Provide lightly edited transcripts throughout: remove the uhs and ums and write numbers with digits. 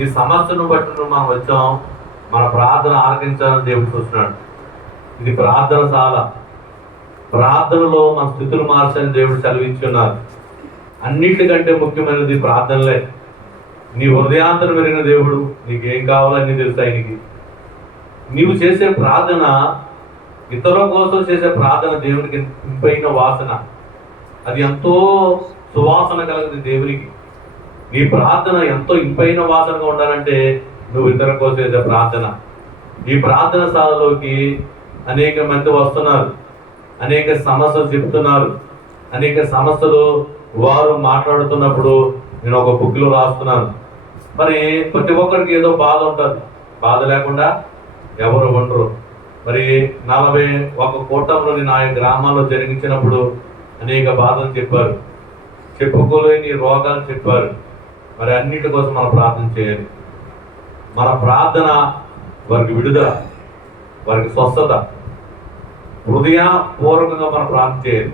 ఈ సమస్యను బట్టి మనం వచ్చాం, మన ప్రార్థన ఆలకించాలని దేవుడు చూస్తున్నాడు. ఇది ప్రార్థన చాలా. ప్రార్థనలో మన స్థితులు మార్చని దేవుడు సెలవిచ్చున్నారు. అన్నిటికంటే ముఖ్యమైనది ప్రార్థనలే. నీ హృదయాంతరం పెరిగిన దేవుడు, నీకేం కావాలో అన్నీ తెలుసు ఆయనకి. నీవు చేసే ప్రార్థన, ఇతరుల కోసం చేసే ప్రార్థన దేవునికి ఇంపైన వాసన. అది ఎంతో సువాసన కలిగింది దేవునికి. నీ ప్రార్థన ఎంతో ఇంపైన వాసనగా ఉండాలంటే నువ్వు ఇతరుల కోసం చేసే ప్రార్థన. ఈ ప్రార్థన శాలలోకి అనేక మంది వస్తున్నారు, అనేక సమస్యలు చెప్తున్నారు. అనేక సమస్యలు వారు మాట్లాడుతున్నప్పుడు నేను ఒక బుక్లో రాస్తున్నాను. మరి ప్రతి ఒక్కరికి ఏదో బాధ ఉంటుంది. బాధ లేకుండా ఎవరు ఉండరు. మరి 41 కూటంలోని నా గ్రామాల్లో జరిగించినప్పుడు అనేక బాధలు చెప్పారు, చెప్పుకోలేని రోగాలు చెప్పారు. మరి అన్నిటి కోసం మనం ప్రార్థన చేయాలి. మన ప్రార్థన వారికి విడుదల, వారికి స్వస్థత. హృదయపూర్వకంగా మనం ప్రార్థన చేయాలి.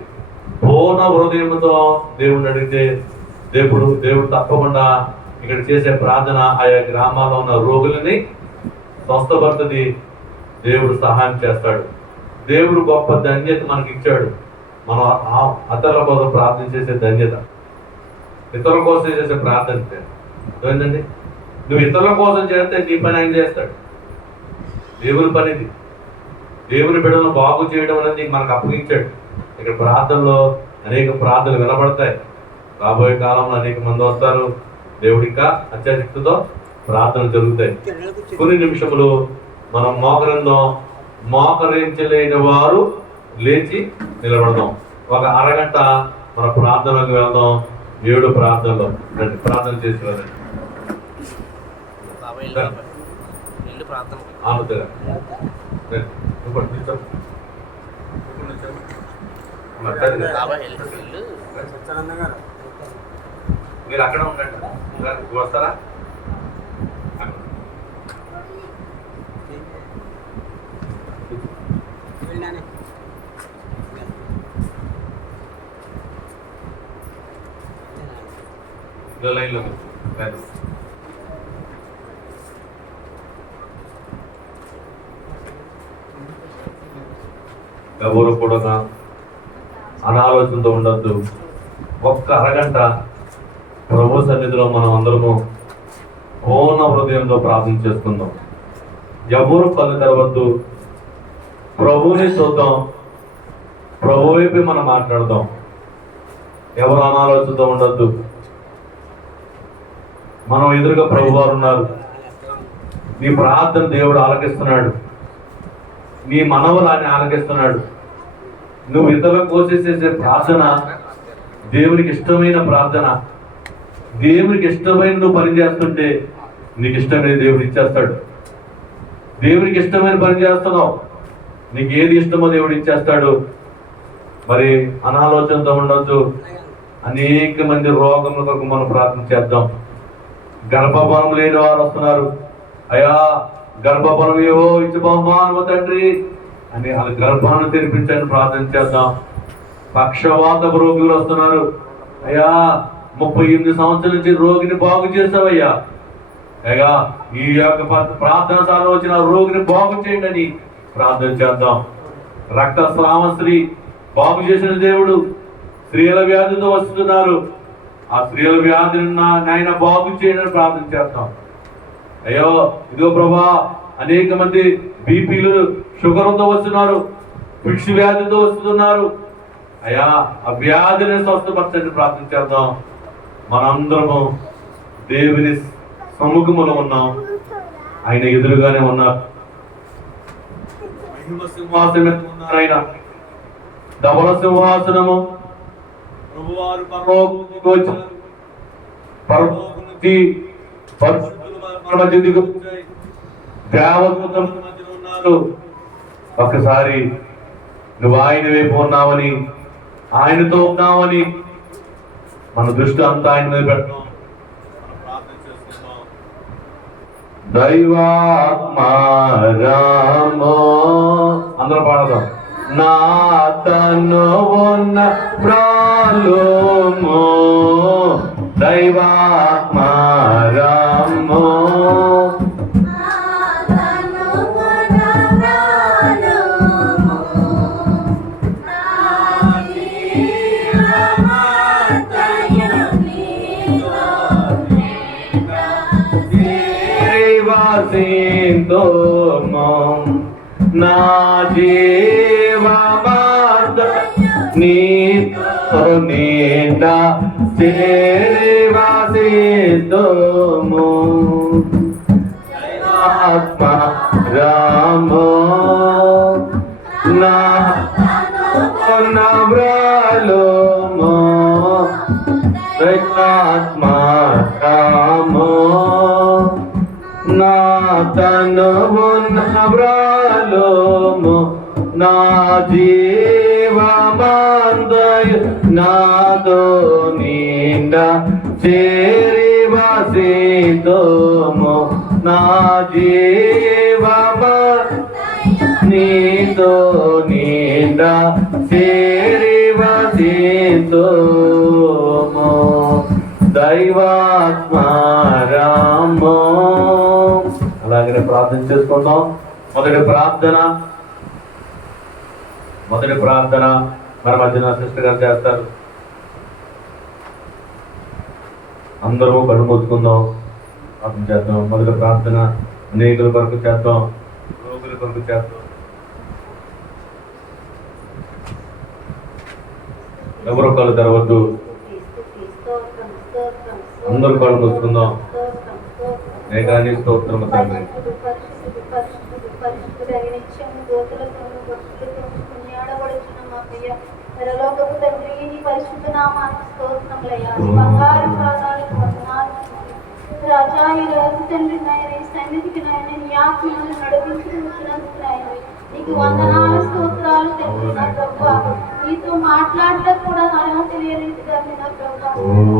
పూర్ణ హృదయంతో దేవుడిని అడిగితే దేవుడు తప్పకుండా ఇక్కడ చేసే ప్రార్థన ఆయా గ్రామాల్లో ఉన్న రోగులని స్వస్థపడుతుంది. దేవుడు సహాయం చేస్తాడు. దేవుడు గొప్ప ధన్యత మనకి ఇచ్చాడు. మనం ఇతరుల కోసం ప్రార్థన చేసే ధన్యత, ఇతరుల కోసం చేసే ప్రార్థన ఏంటండి? నువ్వు ఇతరుల కోసం చేస్తే నీ పని ఆయన చేస్తాడు. దేవుని పనిది. దేవుని బిడ్డలను బాగు చేయడం అనేది మనకు అప్పగించాడు. ఇక్కడ ప్రార్థనలో అనేక ప్రార్థనలు వినబడతాయి. రాబోయే కాలంలో అనేక మంది వస్తారు. దేవుడి ఇంకా అత్యాశక్తితో ప్రార్థనలు జరుగుతాయి. కొన్ని నిమిషములు మనం మోకరించలేని వారు లేచి నిలబడదాం. ఒక అరగంట మన ప్రార్థనకు వెళ్దాం. 7 ప్రార్థనలో ప్రార్థన చేసి వెళ్ళండి. మీరు అక్కడ ఉండండి. వస్తారా? లైన్లో ఎవరు కూడా అనాలోచనతో ఉండొద్దు. ఒక్క అరగంట ప్రభు సన్నిధిలో మనం అందరము పూర్ణ హృదయంతో ప్రార్థన చేసుకుందాం. ఎవరు కళ్ళు తెరవద్దు. ప్రభువుని చూద్దాం. ప్రభు వైపు మనం మాట్లాడదాం. ఎవరు అనాలోచనతో ఉండొద్దు. మనం ఎదురుగా ప్రభు వారు ఉన్నారు. నీ ప్రార్థన దేవుడు ఆలకిస్తున్నాడు. నీ మనవలు ఆయన ఆలకిస్తున్నాడు. నువ్వు ఇతరుల కోసం చేసే ప్రార్థన దేవునికి ఇష్టమైన ప్రార్థన. దేవునికి ఇష్టమైన నువ్వు పని చేస్తుంటే నీకు ఇష్టమైన దేవుడు ఇచ్చేస్తాడు. దేవునికి ఇష్టమైన పని చేస్తున్నావు, నీకు ఏది ఇష్టమో దేవుడు ఇచ్చేస్తాడు. మరి అనాలోచనతో ఉండొద్దు. అనేక మంది రోగముల కొరకు మనం ప్రార్థన చేద్దాం. గర్భఫలం లేని వారు వస్తున్నారు. అయ్యా గర్భఫలం ఏవో ఇచ్చి బహుమానము తండ్రి అని వాళ్ళ గర్భాన్ని తెరిపించని ప్రార్థన చేద్దాం. పక్షవాత రోగులు వస్తున్నారు. అయ్యా 38 సంవత్సరాల నుంచి రోగిని బాగు చేసావయ్యా. అయ్యా ఈ యొక్క ప్రార్థన సార్ వచ్చిన రోగిని బాగు చేయండి అని ప్రార్థన చేద్దాం. రక్తస్రావ స్త్రీ బాగు చేసిన దేవుడు. స్త్రీల వ్యాధితో వస్తున్నారు. ఆ స్త్రీల వ్యాధిని నాయన బాగు చేయని ప్రార్థన చేద్దాం. అయ్యో ఇదిగో ప్రభా, అనేక మంది బీపీలు షుగర్తో వస్తున్నారు, ఫిక్స్ వ్యాధితో వస్తున్నారు. అయ్యా ఆ వ్యాధిని స్వస్థపరచని ప్రార్థన చేద్దాం. మనందరము దేవుని సముఖములో ఉన్నాం. ఆయన ఎదురుగానే ఉన్నారు. సింహాసనం మీద ఉన్నారు ఆయన. ధవల సింహాసనము. ప్రభువారు పరలోకముకు వచ్చారు. పరలోకం నుంచి పరిశుద్ధులు మన మధ్యకు వచ్చాయి. దేవదూతలు మన మధ్యలో ఉన్నారు. ఒక్కసారి నువ్వు ఆయన వైపు ఉన్నావని, ఆయనతో ఉన్నావని మన దృష్టి అంతా ఆయన మీద పెట్టడం. మనం ప్రార్థన చేసుకుందాం. దైవాత్మారామో అందరూ పాడదాం. నా తను ఉన్న ప్రాలోమో దైవాత్మారామో వాసింతుము నా జీవమార్గ నీతో నిండా చేరి వాసింతుము ఆత్మ రామో నా నవ్రాలోమో ఆత్మ రామో నా తనువు నవ్రాలోమో నా జీవమందయు నాదో నిండా చేరి వాసింతుము నా జీవమ నీతో నిండా చేరి వాసింతుము దైవాత్మారామో. అలాగనే ప్రార్థన చేసుకుందాం. మొదటి ప్రార్థన మన మధ్యన సిస్టర్ గారు చేస్తారు. అందరూ కళ్ళు మూసుకుందాం, ప్రార్థన చేద్దాం. మొదటి ప్రార్థన అనేకుల కొరకు చేద్దాం, రోగుల కొరకు చేద్దాం. ఎవరు కళ్ళు తెరవద్దు, అందరూ కళ్ళు మూసుకుందాం. ఏకాని స్తోత్రం తండ్రి. పరలోకపు తండ్రి నీ పరిశుద్ధ నామానికి స్తోత్రములయ్యా. బంగారు పాదాలకు వందనాలు రాజా. ఈ రోజు తండ్రి నాయన ఈ సన్నిధికి నాయన నీ ఆత్మను నడిపించుకుంటున్నందుకు నాయన నీకు వందనాలు స్తోత్రాలు తండ్రి. నా ప్రభువా నీతో మాట్లాడటం కూడా అర్హత లేనిదిగాని నా ప్రభువా,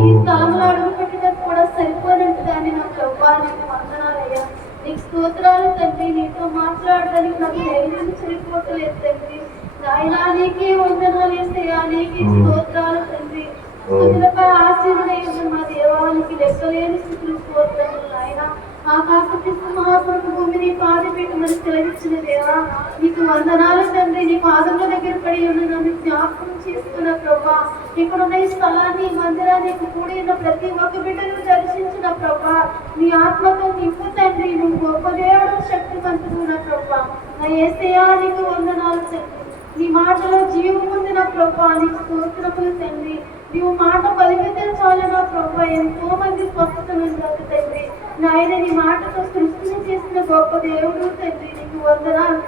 ఈ స్థలంలో అడుగు పెట్టడం కూడా సరిపోయినట్టుగాని నా ప్రభువా నీకు వందనాలయ్యా. నీకు స్తోత్రాలు తండ్రి. నీతో మాట్లాడడానికి నాకు ధైర్యం సరిపోతలేదు తండ్రి. నాయనా నీకే వందనాలు యేసయ్యా, నీకే స్తోత్రాలు తండ్రి. స్తుతులపై ఆశీర్వదం మా దేవానికి లెక్కలేని స్థుతులు స్తోత్రములు నాయనా. ఆకాశపు సింహాసనపు భూమిని పాదపీఠమని సెలవిచ్చిన దేవా నీకు వందనాలు తండ్రి. నీ పాదముల దగ్గర పడి ఉన్న నన్ను జ్ఞాపకం చేసుకున్న ప్రభా, ఇక్కడున్న ఈ స్థలాన్ని మందిరాన్ని కూడి ఉన్న ప్రతి ఒక్క బిడ్డను దర్శించిన ప్రభా, నీ ఆత్మతో నింపు తండ్రి. నువ్వు గొప్ప దేవుడు, శక్తివంతుడు నా ప్రభా. నా యేసయ్యా నీకు వందనాలు తండ్రి. నీ మాటలో జీవం పొందిన ప్రభా నీకు స్తోత్రములు తండ్రి. నీవు మాట పలికితే చాలు నా ప్రభా ఎంతో మంది స్వస్థతలు తండ్రి. నాయన నీ మాటతో సృష్టిని చేసిన గొప్ప దేవుడు తండ్రి నీకు వందనాలు.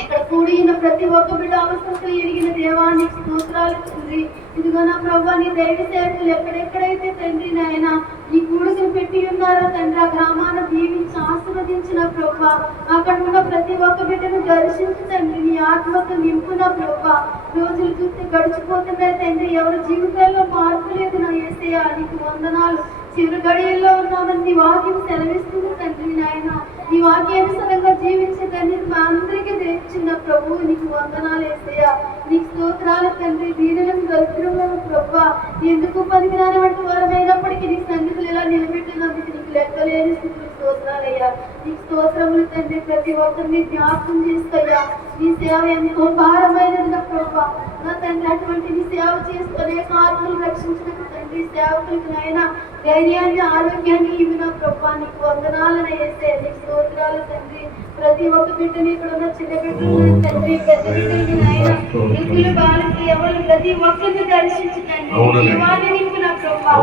ఇక్కడ కూడిన ప్రతి ఒక్క బిడ్డ అవసరతలు ఎరిగిన దేవానికి స్తోత్రాలు తండ్రి. ఇదిగో నా ప్రభా నీ దైవ సేవకులు ఎక్కడెక్కడైతే తండ్రి నాయన నీ కూడుకులు పెట్టి ఉన్నారో తండ్రి ఆ గ్రామాన్ని దీవించి ఆశీర్వదించిన ప్రభా, అక్కడ ఉన్న ప్రతి ఒక్క బిడ్డను దర్శించి తండ్రి నీ ఆత్మతో నింపున ప్రభా. రోజులు చూస్తే గడిచిపోతున్నాయి తండ్రి, ఎవరి జీవితాల్లో మార్పు లేదు నా యేసయ్యా నీకు వందనాలు. చివరి గడియల్లో ఉన్నామని నీ వాక్యం సెలవిస్తుంది తండ్రి నాయన. నీ వాక్యానుసారంగా జీవించే తండ్రి మా అందరికీ తెచ్చిన ప్రభువు నీకు వందనాలు యేసయ్యా. నీకు స్తోత్రాలు తండ్రి. దీనులను దరిద్రులను ప్రభా ఎందుకు పనికిరాని వంటి వారమైనప్పటికీ నీ సన్నిధులు ఇలా నిలబెట్టినందుకు నీకు లెక్కలేని స్థితులు స్తోత్రాలయ్యా. నీకు స్తోత్రములు తండ్రి. ప్రతి ఒక్కరిని జ్ఞాపకం చేస్తాయ్యా. నీ సేవ ఎంతో భారమైనది నా ప్రభా. నా తండ్రి అటువంటి నీ సేవ చేసుకునే ఆత్మలు రక్షించిన తండ్రి సేవకులకు నాయన ధైర్యాన్ని ఆరోగ్యాన్ని ఇవి నా ప్రభా నీకు వందనాలను వేస్తే నీకు స్తోత్రాలు తండ్రి. ప్రతి ఒక్క బిడ్డని ఇక్కడ ఉన్న చిన్న బిడ్డలు తండ్రి, పెద్ద బిడ్డలకి నాయన వృద్ధులు బాలకి ఎవరు ప్రతి ఒక్కరిని దర్శించి తండ్రి జీవాన్ని నింపు నా ప్రభా.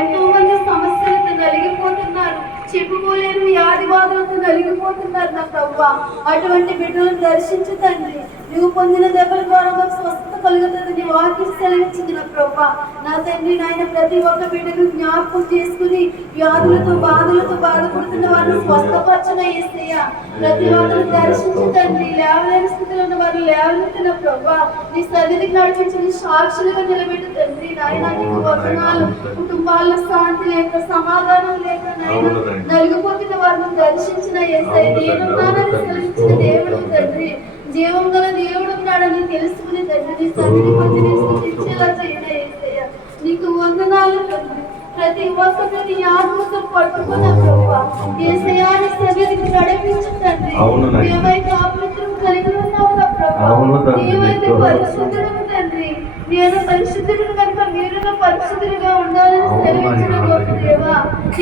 ఎంతో మంది సమస్యలతో నలిగిపోతున్నారు, చెప్పుకోలేని వ్యాధి బాధలతో నలిగిపోతున్నారు నా ప్రభా. అటువంటి బిడ్డలను దర్శించు తండ్రి. నువ్వు పొందిన దెబ్బల ద్వారా మాకు స్వస్థత కలుగుతుంది నీ వాక్యం సెలవిచ్చింది నా ప్రభా. నా తండ్రి నాయన ప్రతి ఒక్క బిడ్డను జ్ఞాపకం చేసుకుని వ్యాధులతో బాధలతో బాధపడుతున్న వారిని స్వస్థపరచన యేసయ్యా. ప్రతి ఒక్కరిని దర్శించు తండ్రి. లేవలేని స్థితిలో ఉన్న వారు లేవనెత్తిన ప్రభా నీ సన్నిధికి నడిపించి నీ సాక్షులుగా నిలబెట్టు తండ్రి నాయన నీకు వందనాలు. కుటుంబాల్లో శాంతి లేక సమాధానం లేక నాయన నలిగిపోతున్న వారిని దర్శించిన యేసయ్య. నేనున్నానని సెలవించిన దేవుడు తండ్రి, జీవం గల దేవుడు ఉన్నాడని తెలుసుకుని తండ్రి నీ సన్నిధికి వచ్చి నీ స్తుతించేలా చేయన యేసయ్య. నీకు వందనాలు తండ్రి. ప్రతి ఒక్కరిని నీ ఆత్మతో పట్టుకున్న ప్రభా యేసయ్య నీ సన్నిధికి నడిపించు తండ్రి. నీవైతే అపవిత్రం కలిగి ఉన్నావు నా ప్రభా, నీవైతే పరిశుద్ధుడు తండ్రి. నేను పరిశుద్ధుడు కనుక మీరు పరిశుద్ధులుగా ఉండాలని సెలవించిన గొప్ప దేవా.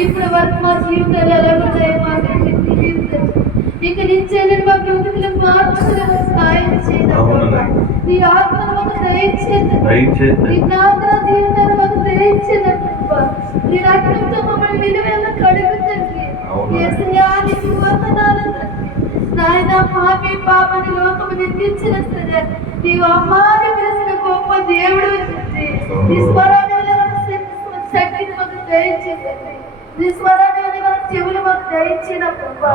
ఇప్పటి వరకు మా జీవితాలు ఎలా ఉన్నాయో మాకు మీరు తండ్రి. ఇక నుంచి మా బ్రతుకుల మార్పులను సహాయం చేయండి ప్రభా. నీ ఆత్మను మాకు దయచేయండి. నీ ప్రార్థన జీవితాన్ని మాకు దయచేయండి ప్రభా. నీ రక్తంతో మమ్మల్ని విలువైన కడుగుతండి. యేసయ్యా నీకు వందనాలు తండ్రి. నాయన పాపి పాపని లోకము నిందించిన సరే నీవు అమ్మాని పిలిచిన గొప్ప దేవుడు తండ్రి. నీ స్వరాన్ని శక్తిని మాకు దయచేయండి. నీ స్వరాన్ని మన చెవులు మాకు దయచిన ప్రభా.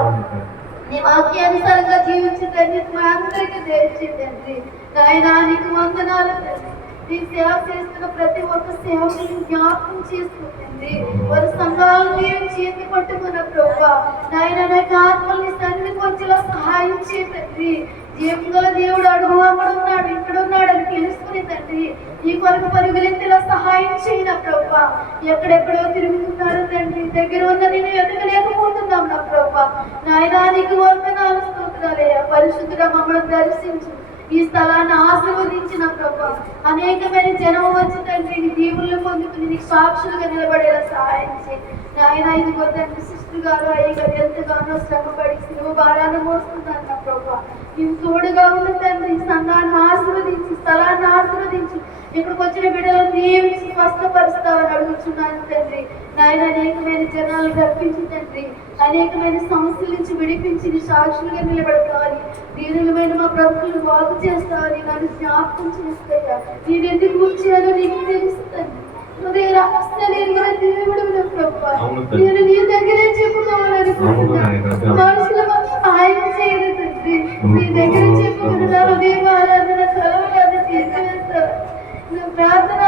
నీ వాక్యానుసారంగా జీవించండి. మా అందరికీ దయచేయండి. నాయన నీకు వందనాలు తండ్రి. నీ సేవ చేస్తున్న ప్రతి ఒక్క సేవకుని జ్ఞాపకం చేసుకుంటుంది. వారి సంఘాలను నీవు చేతి పట్టుకున్న ప్రభా. నాయన నాకు ఆత్మల్ని సన్నిధికి వచ్చేలా సహాయం చేయండి. జీవంలో దేవుడు అడుగు అక్కడ ఉన్నాడు, ఇక్కడ ఉన్నాడు అని తెలుసుకుని తండ్రి ఈ కొరకు పరుగులెత్తేలా సహాయం చేయన ప్రభా. ఎక్కడెక్కడో తిరుగుతున్నారు తండ్రి. దగ్గర ఉన్న నేను ఎదగలేకపోతున్నాం నా ప్రభా. నాయనా నీకు వందనాలు స్తోత్రాలయ్యా. పరిశుద్ధుడా మమ్మల్ని దర్శించు. ఈ స్థలాన్ని ఆశీర్వదించిన ప్రభా. అనేకమైన జనం వచ్చి తండ్రి నీ దీవులను పొందుకుని నీకు సాక్షులుగా నిలబడేలా సహాయం చేయి. నాయన ఇదిగో తండ్రి సిస్టర్ గారు అయ్యగారు ఎంతగానో శ్రమపడి సిలువ భారాన్ని మోస్తున్నారు నా ప్రభా. నీవు తోడుగా ఉన్న తండ్రి సంఘాన్ని ఆశీర్వదించి స్థలాన్ని ఆశీర్వదించి ఇక్కడికి వచ్చిన బిడ్డలను దీవించి స్వస్థపరుస్తావని అడుగుతున్నాను తండ్రి. నాయన అనేకమైన జనాలు రప్పించి తండ్రి అనేకమైన సమస్యల నుంచి విడిపించి నీ సాక్షులుగా నిలబడతావని దీనులమైన మా ప్రభుత్వం బాగు చేస్తావని నన్ను జ్ఞాపకం చేస్తాయా. నేను ఎందుకు వచ్చానో నీకు తెలుస్తుంది. నేను నీ దగ్గరే చెప్పుకోవాలనుకుంటున్నాను. మనుషుల సహాయం చేయదు తండ్రి. నీ దగ్గర చెప్పుకుంటున్నా హృదయం ఆరాధన కలవరాన్ని తీసివేస్తావు. నువ్వు ప్రార్థనకు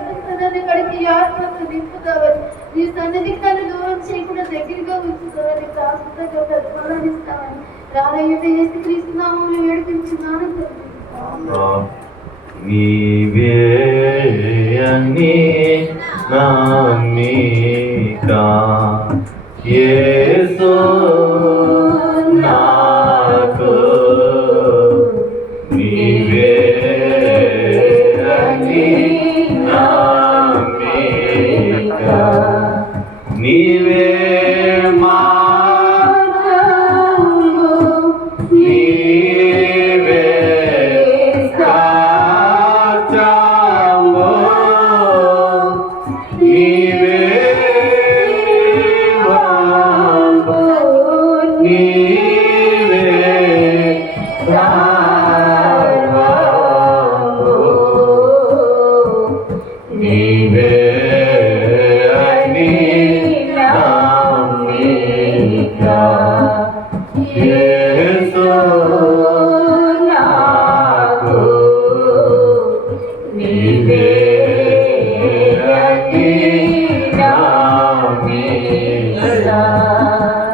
వస్తున్నాను కడికి ఆత్మకు నింపుతావని నీ సన్నిధికి నన్ను దూరం చేయకుండా దగ్గరగా ఉంచుతావని ప్రార్థనగా ప్రతిఫలాన్నిస్తావని రానయ్యుత యేసుక్రీస్తు నామములో వేడుకుంటున్నాను తండ్రి. నీవే అని నమ్మిక యేసు నాకు నీవే అని నమ్మిక నీవే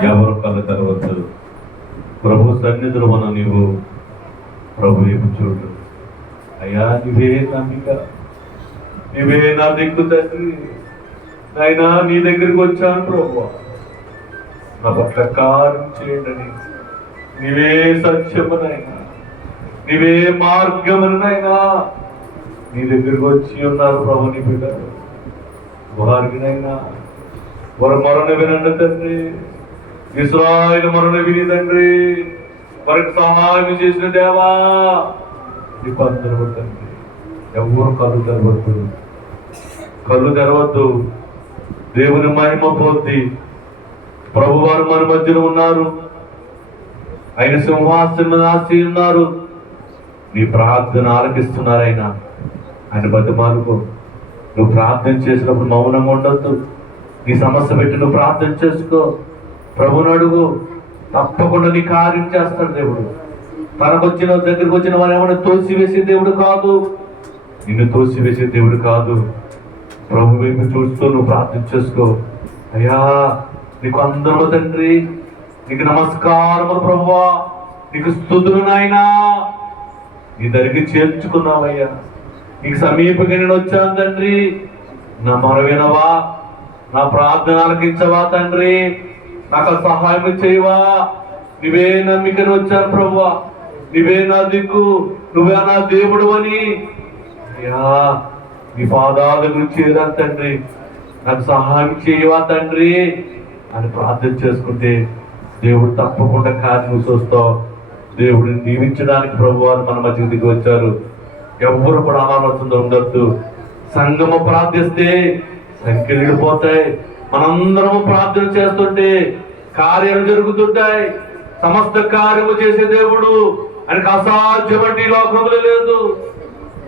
ఎవరు కళ్ళు తెరవచ్చు. ప్రభు సన్నిధిలో మన నీవు ప్రభు వైపు చూడు. అయ్యా నీవే నమ్మిక, నీవే నా దిక్కు తండ్రి. నాయనా నీ దగ్గరికి వచ్చాను ప్రభు, నా పట్ల కార్యం చేయండి. నీవే సత్యమునైనా నీవే మార్గమునైనా నీ దగ్గరికి వచ్చి ఉన్నారు ప్రభు. నీ బిడ్డలు వారికినైనా వారి మరణ వినండి తండ్రి. ఇశ్రాయేలు మరణ విని తండ్రి వారికి సహాయం చేసిన దేవా నీకు అందరూ తండ్రి. ఎవరు కళ్ళు తెరవద్దు, కళ్ళు తెరవద్దు. దేవుని మహిమ పోద్ది. ప్రభు వారు మన మధ్యలో ఉన్నారు. ఆయన సింహాసనం ఆసి ఉన్నారు. నీ ప్రార్థన ఆలకిస్తున్నారు. ఆయన బతిమాలుకో. నువ్వు ప్రార్థన చేసినప్పుడు మౌనంగా ఉండొద్దు. నీ సమస్య పెట్టి నువ్వు ప్రార్థన చేసుకో. ప్రభుని అడుగు, తప్పకుండా నీ కార్యం చేస్తాడు దేవుడు. తనకొచ్చిన దగ్గరికి వచ్చిన వారు ఏమైనా తోసివేసే దేవుడు కాదు. నిన్ను తోసివేసే దేవుడు కాదు. ప్రభు వైపు చూస్తూ నువ్వు ప్రార్థన చేసుకో. అయ్యా నీకు అందరూ తండ్రి, నీకు నమస్కారము ప్రభువా, నీకు స్తుతులు నాయనా. నీ దగ్గరికి చేర్చుకున్నావయ్యా. నీకు సమీపంగా నేను వచ్చాను తండ్రి. నా మొరవినవా, నా ప్రార్థన ఆలకించవా తండ్రి. నాకు సహాయం చేయవా. నువ్వే నమ్మికను వచ్చాను ప్రభువా. నువ్వే నా దిక్కు, నువ్వే నా దేవుడు అని అయ్యా నీ పాదాల గురించి చేరాను తండ్రి. నాకు సహాయం చేయవా తండ్రి అని ప్రార్థన చేసుకుంటే దేవుడు తప్పకుండా కార్యం చూస్తావు. దేవుడిని దీవించడానికి ప్రభు వారు మన మధ్యకి దిగి వచ్చారు. ఎవరు కూడా అనాలోచనతో ఉండొద్దు. సంఘము ప్రార్థిస్తే సంఖ్యలు విడిపోతాయి. మనందరము ప్రార్థన చేస్తుంటే కార్యాలు జరుగుతుంటాయి. సమస్త కార్యము చేసే దేవుడు, ఆయనకు అసాధ్యమంటే ఈ లోకంలో లేదు.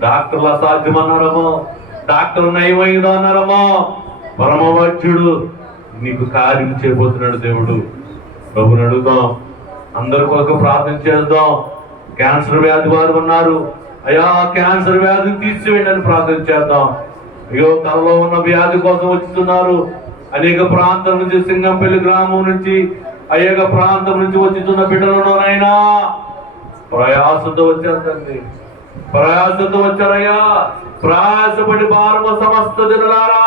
డాక్టర్లు అసాధ్యం అన్నారమో, డాక్టర్ నయమైందో అన్నారమో, పరమవైద్యుడు నీకు కార్యం చేయబోతున్నాడు దేవుడు. ప్రభుని అడుగుదాం, అందరి కొరకు ప్రార్థన చేద్దాం. క్యాన్సర్ వ్యాధి వారు ఉన్నారు, అయ్యా క్యాన్సర్ వ్యాధిని తీసివేయండి అని ప్రార్థన చేద్దాం. అయ్యో తనలో ఉన్న వ్యాధి కోసం వచ్చుతున్నారు. అనేక ప్రాంతం నుంచి, సింగంపల్లి గ్రామం నుంచి, అనేక ప్రాంతం నుంచి వచ్చుతున్న బిడ్డలలోనైనా ప్రయాసంతో వచ్చారు తండ్రి, ప్రయాసంతో వచ్చారయ్యా. ప్రయాసపడి భారమ సమస్త జనులారా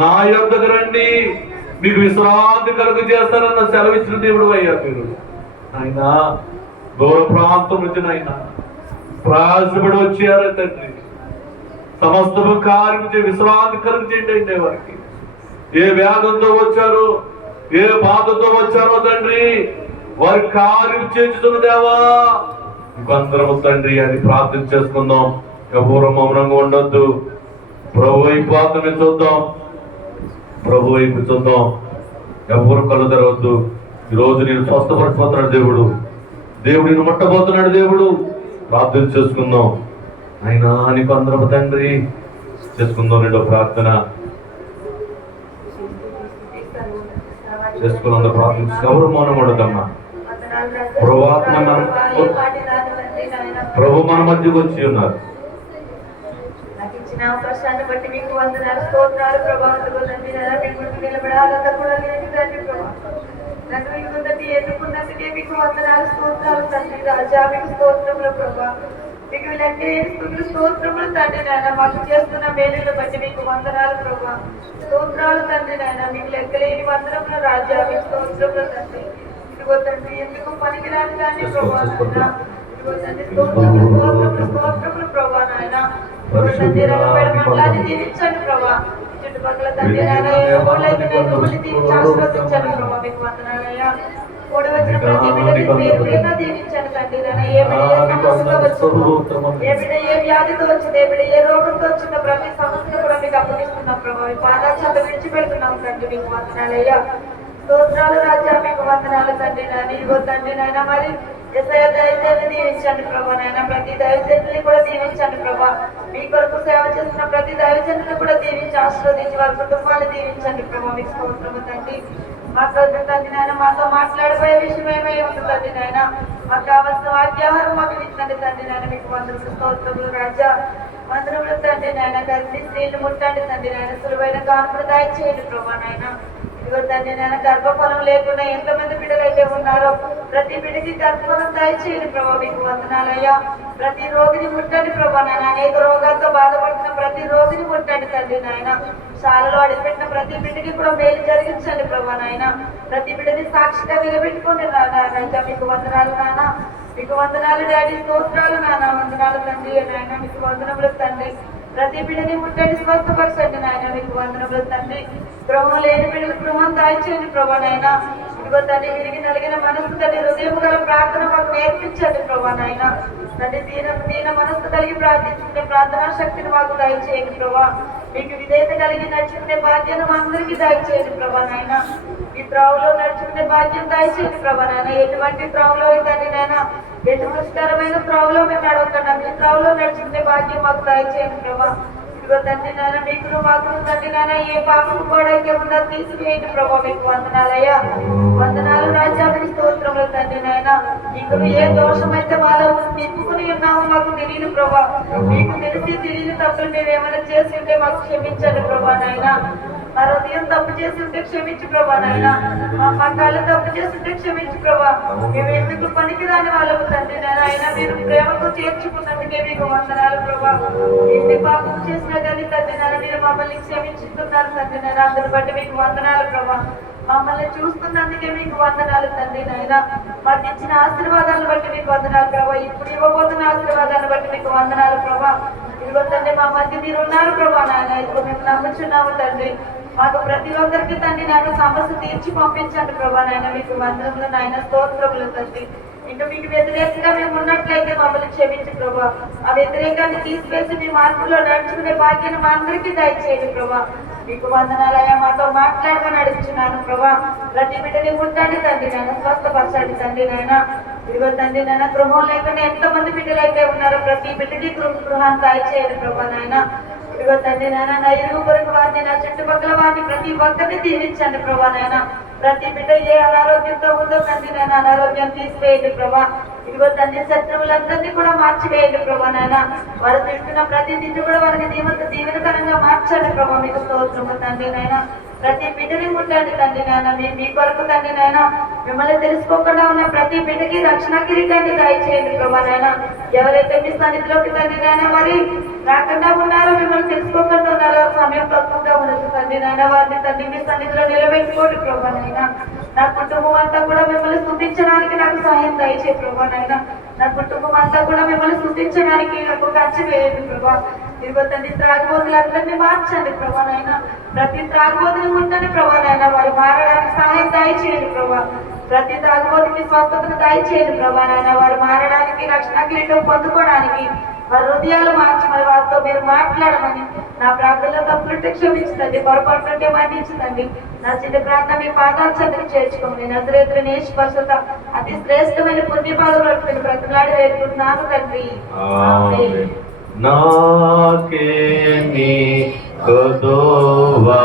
నా యొద్దకు రండి, మీకు విశ్రాంతి కలుగు చేస్తారన్న సెలవిచ్చిన దేవుడు అయ్యా. మీరు ఆయన దూర ప్రాంతం నుంచి నాయన ప్రయాసపడి వచ్చారు తండ్రి. సమస్తము కార్యం విశ్రాంతి కలుగు చేయండి వారికి. ఏ వ్యాధంతో వచ్చారో, ఏ బాధతో వచ్చారో తండ్రి, వారి కార్యం చేస్తున్న దేవా ఇంకొందరము తండ్రి అని ప్రార్థన చేసుకుందాం. ఎవరు మౌనంగా ఉండొద్దు. ప్రభు వైపు మాత్రమే చూద్దాం, ప్రభు వైపు చూద్దాం. ఎవరు కళ్ళు తెరవద్దు. ఈరోజు నేను స్వస్థపడిపోతున్నాడు దేవుడు, దేవుడిని ముట్టబోతున్నాడు దేవుడు. ప్రార్థన చేసుకుందాం. ఆయన నీకు అందరము తండ్రి చేసుకుందాం. రెండో ప్రార్థన చేసుకున్న ప్రార్థన ఎవరు మౌనం ఉండదమ్మా. ప్రభు మన మధ్యకు వచ్చి ఉన్నారు. అవకాశాన్ని బట్టి మీకు వందనాలు, స్తోత్రాలు ప్రభావంతో నిలబడాలంతా కూడా లేదు తండ్రి. ప్రభావం నన్ను మీకు ముందటి ఎన్నుకున్నందుకే మీకు వందనాలు, స్తోత్రాలు తండ్రి. రాజా మీకు స్తోత్రములు ప్రభా, మీకు ఇలాంటి స్తోత్రములు తండ్రి. నాయన మాకు చేస్తున్న మేలును బట్టి మీకు వందనాలు ప్రభా, స్తోత్రాలు తండ్రి. నాయన మీకు లెక్కలేని వందనములు రాజా, మీకు స్తోత్రములు తండ్రి. ఇదిగో తండ్రి ఎందుకు పనికిరాని కానీ ప్రభా నాయన, ఇదిగో తండ్రి స్తోత్రములు స్తోత్రములు స్తోత్రములు ప్రభా నాయన. మండలాన్ని దీవించండి ప్రభా, చుట్టుపక్కల తండ్రి నాయన దీవించి ఆశీర్వదించండి ప్రభా, మీకు వందనాలయ్యా. కూడా వచ్చిన ప్రతి బిడ్డని పేరు పేరుగా దీవించండి తండ్రి నాయన. ఏ బిడ్డ ఏ సమస్యతో వచ్చింది, ఏ బిడ్డ ఏ వ్యాధితో వచ్చింది, ఏ బిడ్డ ఏ రోగంతో వచ్చిందో ప్రతి సమస్యను కూడా మీకు అప్పగిస్తున్నాం ప్రభా. మీ పాదాల చెంత విడిచిపెడుతున్నాం తండ్రి, మీకు వందనాలయ్యా. స్తోత్రాలు రాజా, మీకు వందనాలు తండ్రి నాయన. ఇదిగో తండ్రి నాయన మరి దైవజనుని దీవించండి ప్రభా నాయన. ప్రతి దైవజనుని కూడా దీవించండి ప్రభా. మీ కొరకు సేవ చేస్తున్న ప్రతి దైవజనుని కూడా దీవించి ఆశీర్వదించి వారి కుటుంబాలు దీవించండి ప్రభా, మీకు స్తోత్రము తండ్రి. మాకు తండ్రి నాయన మాతో మాట్లాడిపోయే విషయం ఏమై ఉంటుంది తండ్రి నాయన. మాకు కావాల్సిన వాక్యాహారం మాకు ఇచ్చండి తండ్రి నాయన. మీకు వందనములు స్తోత్రములు రాజా, వందనములు తండ్రి నాయన. గర్భిణీ స్త్రీలు ముట్టండి తండ్రి నాయన. సులువైన కానుకలు దయచేయండి ప్రభా నాయన. ఇదిగో తండ్రి నాయన గర్భఫలం లేకుండా ఎంతమంది బిడ్డలు అయితే ఉన్నారో ప్రతి బిడ్డకి గర్భఫలం దయచేయండి ప్రభా, మీకు వందనాలయ్యా. ప్రతి రోగిని ముట్టండి ప్రభా నాయన. అనేక రోగాలతో బాధపడుతున్న ప్రతి రోగిని ముట్టండి తండ్రి నాయన. శాలలో అడిగిపెట్టిన ప్రతి బిడ్డకి కూడా మేలు జరిగించండి ప్రభా నాయన. ప్రతి బిడ్డని సాక్షిగా నిలబెట్టుకోండి రాజా, మీకు వందనాలు నాన్న. మీకు వందనాలు డాడీ, స్తోత్రాలు నాన్న. వందనాలు తండ్రి నాయన, మీకు వందనములు తండ్రి. ప్రతి బిడ్డని ముట్టండి, స్వస్థపరచండి నాయన, మీకు వందనములు తండ్రి. గృహం లేని బిడ్డలు గృహం దాయిచేయండి ప్రభా నాయన. ఇదిగో తండ్రి విరిగి నలిగిన మనసు తండ్రి హృదయం గల ప్రార్థన మాకు నేర్పించండి ప్రభా నాయన. తండ్రి దీన మనస్సు కలిగి ప్రార్థించుకునే ప్రార్థనా శక్తిని మాకు దయచేయండి ప్రభా. మీకు విధేయత కలిగి నడుచుకునే బాధ్యత మా అందరికీ దయచేయండి ప్రభా నాయన. ఈ త్రావులో నడుచుకునే బాధ్యత దయచేయండి ప్రభా నాయన. ఎటువంటి త్రావులో తండ్రి నాయన, ఎటు రుచికరమైన త్రావులో మేము నడవకుండా మీ త్రావులో నడుచుకునే బాధ్యత మాకు దయచేయండి ప్రభా. ఇదిగో తండ్రి నాయన మీకు మాకు తండ్రి నాయన ఏ పాపం కూడా అయితే ఉందో తీసివేయండి ప్రభా, మీకు వందనాలయ్యా. వందనాలు రాజా, మీకు స్తోత్రములు తండ్రి నాయన. మీకు ఏ దోషం అయితే మాలో నింపుకుని ఉన్నామో మాకు తెలియదు ప్రభా. మీకు తెలిసి తెలియని తప్పులు మేము ఏమైనా చేసి ఉంటే మాకు క్షమించండి ప్రభా నాయన. మా హృదయం తప్పు చేసి ఉంటే క్షమించు ప్రభా నాయన. మా కళ్ళు తప్పు చేస్తుంటే క్షమించు ప్రభా. మేము ఎందుకు పనికి రాని వాళ్ళకు తండ్రి నాయన, అయినా మీరు ప్రేమతో చేర్చుకున్నందుకే మీకు వందనాలు ప్రభా. ఎన్ని పాపం చేసినా కానీ తండ్రి నాయన మీరు మమ్మల్ని క్షమించుతున్నారు తండ్రి నాయన. అందరి బట్టి మీకు వందనాలు ప్రభా. మమ్మల్ని చూస్తున్నందుకే మీకు వందనాలు తండ్రి నాయన. మాకు ఇచ్చిన ఆశీర్వాదాలను బట్టి మీకు వందనాలు ప్రభా. ఇప్పుడు ఇవ్వబోతున్న ఆశీర్వాదాలను బట్టి మీకు వందనాలు ప్రభా. ఇదిగో తండ్రి మా మధ్య మీరు ఉన్నారు ప్రభా నాయన. ఇదిగో మేము నమ్ముచున్నాము తండ్రి. మాకు ప్రతి ఒక్కరికి తండ్రి నాయన సమస్య తీర్చి పంపించండి ప్రభా నాయన. మీకు వందనములు నాయన, స్తోత్రములు తండ్రి. ఇంకా మీకు వ్యతిరేకంగా మేము ఉన్నట్లయితే మమ్మల్ని క్షమించి ప్రభా. ఆ వ్యతిరేకాన్ని తీసివేసి మీ మార్పులో నడుచుకునే భాగ్యాన్ని మా అందరికీ దయచేయండి ప్రభా. మీకు వందనాలయ్యా, మాతో మాట్లాడమని అడుగుతున్నాను ప్రభా. ప్రతి బిడ్డని ముట్టండి తండ్రి నాయన, స్వస్థపరచండి తండ్రి నాయన. ఇదిగో తండ్రి నాయన, గృహం లేకుండా ఎంతమంది బిడ్డలైతే ఉన్నారో ప్రతి బిడ్డకి గృహాన్ని దయచేయండి ప్రభా నాయన. ఇదిగో తండ్రి నాయన, నా ఇరుగు పొరుగు వారిని, నా చుట్టుపక్కల వారిని ప్రతి ఒక్కరిని దీవించండి ప్రభా నాయన. ప్రతి బిడ్డ ఏ అనారోగ్యంతో ఉందో తండ్రి నాయన, అనారోగ్యం తీసివేయండి ప్రభా. ఇదిగో తండ్రి, శత్రువులందరినీ కూడా మార్చివేయండి ప్రభా నాయన. వారు తింటున్న ప్రతి తిండి కూడా వారికి దీవెనకరంగా మార్చండి ప్రభా. మీకు స్తోత్రము తండ్రి నాయన. ప్రతి బిడ్డని ముట్టండి తండ్రి నాయన. మీ కొరకు తండ్రి నాయన, మిమ్మల్ని తెలుసుకోకుండా ఉన్న ప్రతి బిడ్డకి రక్షణ కిరీటాన్ని దయచేయండి ప్రభా నాయన. ఎవరైతే మీ సన్నిధిలోకి తండ్రి నాయన మరి రాకుండా ఉన్నారో, మిమ్మల్ని తెలుసుకోకుండా ఉన్నారో, సమయం తక్కువగా ఉండదు తండ్రి నాయన, వారిని తండ్రి మీ సన్నిధిలో నిలబెట్టుకోండి ప్రభా నాయన. నా కుటుంబం అంతా కూడా మిమ్మల్ని స్తుతించడానికి నాకు సహాయం దయచేయి ప్రభా నాయన. నా కుటుంబం అంతా కూడా మిమ్మల్ని స్తుతించడానికి నాకు ఖర్చు వేయండి ప్రభా. ఇదిగో తండ్రి, త్రాగుబోతులందరినీ మార్చండి ప్రభా నాయన. ప్రతి త్రాగుబోతుని ఉంటండి ప్రభా నాయన, వారు మారడానికి సహాయం దయచేయండి ప్రభా. ప్రతి త్రాగుబోతుకి స్వస్థతను దయచేయండి ప్రభా నాయన. వారు మారడానికి, రక్షణ కిరీటం పొందుకోవడానికి వారి హృదయాలు మార్చమని, వారితో మీరు మాట్లాడమని నా ప్రార్థనలో తప్పులుంటే క్షమించండి, పొరపాటుంటే మన్నించండి. నా చిన్న ప్రార్థన మీ పాదాలు చెంతకు చేర్చుకోండి. నజరేతుని యేసు పరిశుద్ధ అతి శ్రేష్టమైన పుణ్యపాదములు బ్రతిలాడి వేడుకుంటున్నాను తండ్రి. ఆమేన్. నాకేమి కొదువా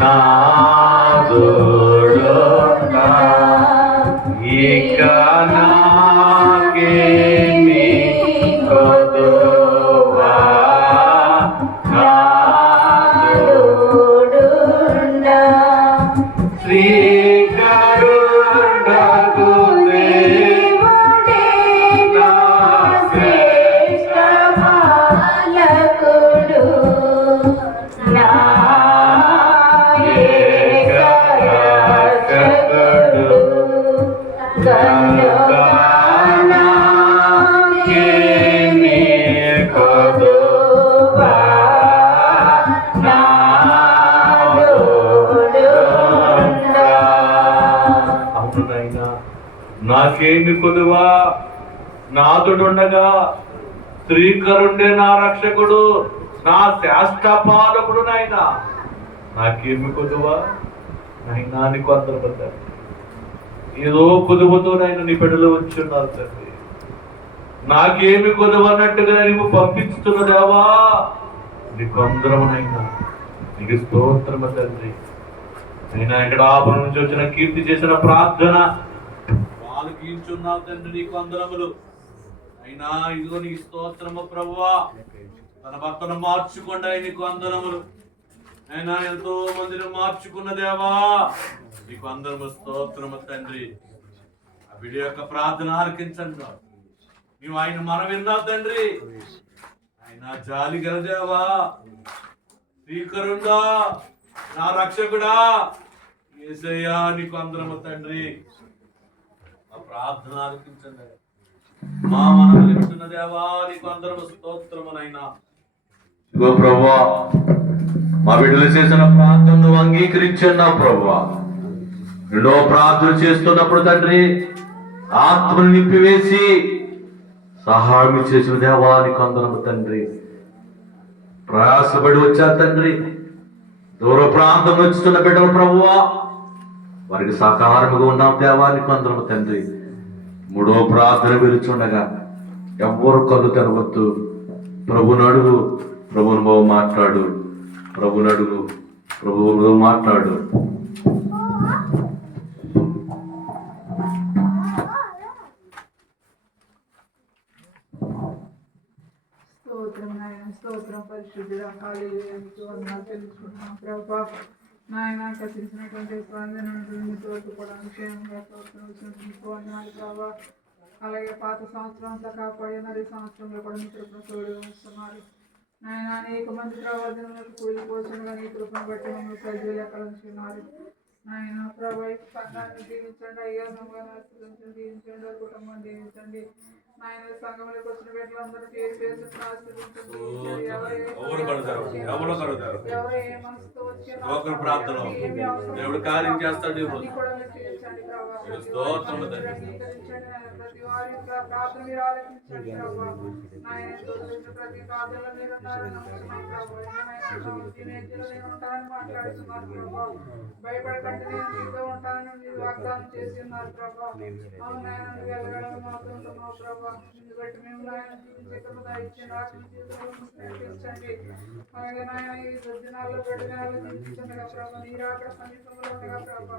నాదుడునా, ఇక నాకేమి కొదువా నాదుడునా, శ్రీకరుండగు దేవుడే నా శ్రేష్ఠ పాలకుడు, నా ఏక రక్షకుడు, కనుక నాకేమి కొదువా నాదుడునా. అవును నాయనా, నాకేమి కొదువా నాదుడుండగా, శ్రీకరుండే నా రక్షకుడు, నా శాస్త్రపాలకుడు నాయన. నాకేమి కొదువా నాయనా, నీకు అందరూ ఏదో కొదువుతో నాయన నీ బిడ్డలు వచ్చి ఉన్నారు తండ్రి. నాకేమి కొదువన్నట్టుగా నీవు పంపిస్తున్న దేవా, నీకు అందరము నాయనా, నీకు స్తోత్రము తండ్రి. అయినా ఇక్కడ ఆపణ నుంచి వచ్చిన కీర్తి చేసిన ప్రార్థన వాళ్ళు కీర్చున్నావు తండ్రి, నీకు అందరములు. అయినా ఇదిగో నీ స్తోత్రము ప్రభువా. తన భర్తను మార్చుకుండా నీకు అందరములు. అయినా ఎంతో మందిని మార్చుకున్న దేవా, నీకు అందరము స్తోత్రము తండ్రి. ఆ బిడ్డ యొక్క ప్రార్థన ఆలకించండి. నీవు ఆయన మనం విన్నావు తండ్రి. ఆయన జాలి గల దేవా, శ్రీకరుండా, నా రక్షకుడా, యేసయ్యా, నీకు అందరము తండ్రి. ఆ ప్రార్థన ఆలకించండి. మా మనల్ని వింటున్న దేవా, నీకు అందరము స్తోత్రమునైనా. ఇగో ప్రభువా, మా బిడ్డలు చేసిన ప్రార్థనను అంగీకరించన్నావు ప్రభువా. రెండో ప్రార్థన చేస్తున్నప్పుడు తండ్రి, ఆత్మను నింపివేసి సహాయం చేసిన దేవా, నీకు అందరము తండ్రి. ప్రయాసపడి వచ్చారు తండ్రి, దూర ప్రాంతం వచ్చుతున్న బిడ్డలు ప్రభువా, వారికి సకారముగా ఉన్నాం దేవా, నీకు అందరము తండ్రి. మూడో ప్రార్థన పిలుచుండగా ఎవ్వరు కళ్ళు తెరవద్దు. ప్రభుని అడుగు, ప్రభుని బాబు మాట్లాడు. ప్రభుని అడుగు, ప్రభువు మాట్లాడు. స్తోత్రం నాయన, స్తోత్రం పరిశుద్ధుడా, హల్లెలూయా. మీకు వందనాలు తెలుసుకుంటున్నాం ప్రభువా. నాయన కట్టించినటువంటి స్పందనను తోడుకోవడానికి క్షేమంగా తోడుకుని మీకు వందనాలు ప్రభావ. అలాగే పాత సంవత్సరం అంతా కాపాడి మరి సంవత్సరంలో కూడా మీ కృపను తోడు వస్తున్నారు నాయన. అనేక మంది ప్రవర్తనలకు కూలి పోషణగా నీ కృపను బట్టి మమ్మల్ని సజీవ లెక్కలు ఉంచుకున్నారు. నాయన ప్రభా ఈ సంఘాన్ని దీవించండి అయ్యా, నమ్మకాన్ని ఆశీర్వదించండి, దీవించండి, కుటుంబం దీవించండి నాయన. సంఘంలోకి వచ్చిన బిడ్డలందరూ ఎవరు ఏ మనసుతో వచ్చి ప్రార్థన దేవుడు కార్యం చేస్తాడు. కూడా మీరు చేయించండి ప్రభా. స్తోత్రములు తండ్రి. ప్రతి వారి యొక్క ప్రార్థన మీరు ఆలోచించండి ప్రభా. నాయన ప్రతి ప్రార్థనలో మీరు ఉన్నారని నమ్ముతున్నాం ప్రభా. నేను ఉంటానని మాట్లాడుతున్నారు ప్రభా. భయపడకంటే నేను మీతో ఉంటానని మీరు వాగ్దానం చేసి ఉన్నారు ప్రభా. అవును నాయన, నువ్వు వెళ్ళగలను మాతో ఉంటున్నావు ప్రభా. నిన్ను బట్టి మేము నాయన జీవించండి, ఆత్మ జీవితంలో నడిపించండి. అలాగే నాయన ఈ దినాల్లో గడి దినాల్లో జీవించండిగా ప్రభా. నీరు అక్కడ సమీపంలో ఉండగా ప్రభా.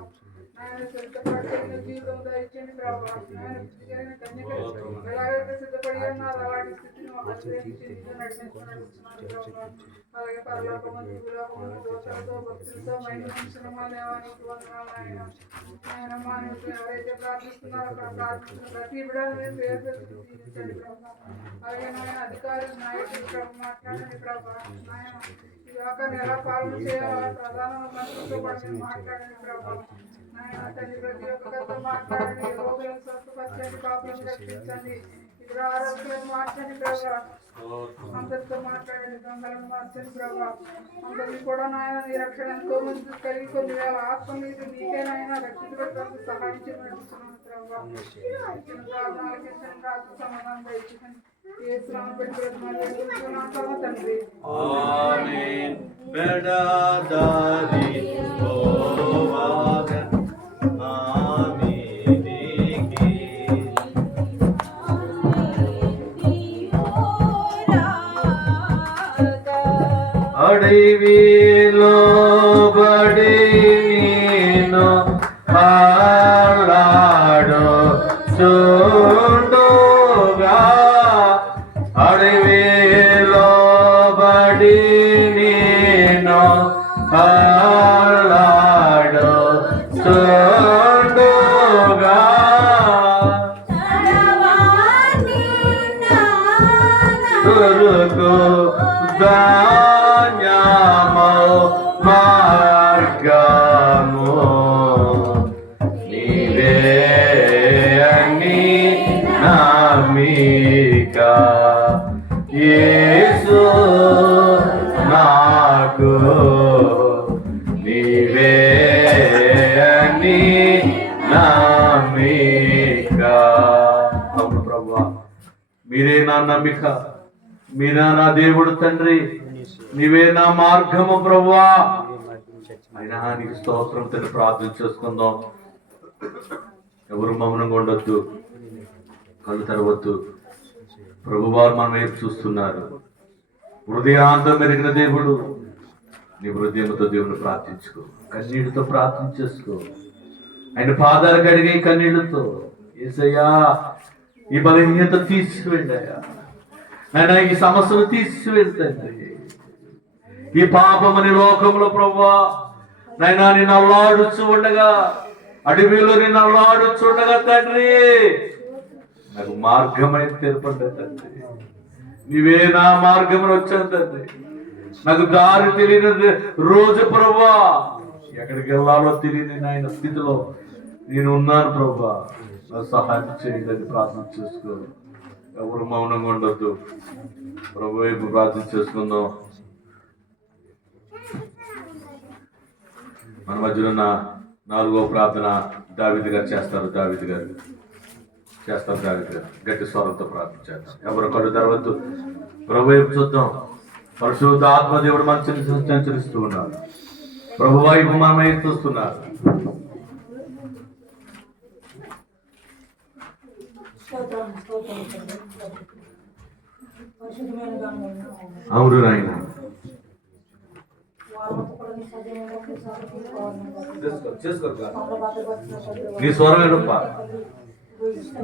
నాయన సిద్ధపడి జీవితం దయచేయండి ప్రభా. నాయన కన్యక ఎలాగైతే సిద్ధపడి ఉన్నారు అలాంటి స్థితిని మాకు అనుగ్రహించి నీతో నడిపించుకున్నారు ప్రభా. అలాగే పరలోకమందు భూలోకమందు దోషాలతో భక్తులతో మైన మనుషులమా దేవానికి వందనాలు నాయన. ఆయన మానవులు ఎవరైతే ప్రార్థిస్తున్నారో అక్కడ ప్రార్థిస్తున్న ప్రతి బిడ్డను మీరు పేరు పెట్టి జీవించండి ప్రభా. అలాగే నాయన అధికారులు నాయకులు ప్రభు మాట్లాడండి ప్రభా. నాయన ఈ లోకాన్ని ఎలా పాలన చేయాలో ప్రధాన మంత్రులతో కూడా మీరు మాట్లాడండి ప్రభా. నాయన తండ్రి ప్రతి ఒక్కరితో మాట్లాడండి, రోగులను స్వస్థపరచండి, పాపులను రక్షించండి, ఇప్పుడు ఆరోగ్యాలను మార్చండి ప్రభా. అందరితో మాట్లాడండి, దొంగలను మార్చండి ప్రభా. అందరినీ కూడా నాయన నీ రక్షణ ఎంతో మంది కలిగి కొన్ని వేల ఆత్మ మీరు నీకేనైనా రక్షించడానికి సహాయం చేయమని ప్రభా. ఇచ్చిన ప్రార్థనలకి ఇచ్చిన ప్రార్థన సమాధానం దయచేయండి. యేసునామములో పెట్టి బ్రతిమాలుకుంటున్నాము తండ్రి. ఆమేన్. బెడదారి ఓవాగ ఆమేనికి అడవిలో బడి నేను ఆలాడు చూడుగా, అడవిలో బడి నేను ఆలాడు చూడుగా, తురుకు ధాన్యము మార్గము నీవే అని నమ్మిక, యేసు నాకు నీవే అని నమ్మిక. అవును ప్రభువా, మీరే నా నమ్మిక, మీరే నా దేవుడు తండ్రి, నీవే నా మార్గము ప్రభువా. అయినా నీకు స్తోత్రం తండ్రి. ప్రార్థన చేసుకుందాం. ఎవరు మౌనంగా ఉండొద్దు, కళ్ళు తెరవద్దు. ప్రభువారు మన వైపు చూస్తున్నారు. హృదయాంతం మెరిగిన దేవుడు, నీ హృదయంతో దేవుని ప్రార్థించుకో, కన్నీటితో ప్రార్థన చేసుకో. ఆయన పాదాలు కడిగే కన్నీళ్లతో, యేసయ్యా ఈ బలహీనత తీసివెళ్ళాయా నాయన, ఈ సమస్యలు తీసివెళ్తాయి. ఈ పాపమని లోకంలో ప్రభువా నాయనా నిన్ను అల్లాడుచు ఉండగా, అడవిలో నిన్ను అల్లాడుచు ఉండగా తండ్రి నాకు మార్గమై తెలపండి తండ్రి. నీవే నా మార్గమని వచ్చాను తండ్రి. నాకు దారి తెలియని రోజు ప్రభువా, ఎక్కడికి వెళ్ళాలో తెలియని నాయన స్థితిలో నేను ఉన్నాను ప్రభువా. నాకు సహాయం చేయండి, ప్రార్థన చేసుకో. ఎవరు మౌనంగా ఉండొద్దు. ప్రభు వైపు ప్రార్థన చేసుకుందాం. మన మధ్యలో 4వ ప్రార్థన దావీదు గారు చేస్తారు. దావీదు గారు గట్టి స్వరంతో ప్రార్థన చేద్దాం. ఎవరు కళ్ళు తెరవద్దు. ప్రభు వైపు చూద్దాం. పరిశుద్ధ ఆత్మదేవుడు మనసుని సంచరిస్తూ ఉన్నారు. ప్రభు వైపు మనమై చూస్తున్నారు. అవును నాయన, నీ స్వరం ఎడప్ప.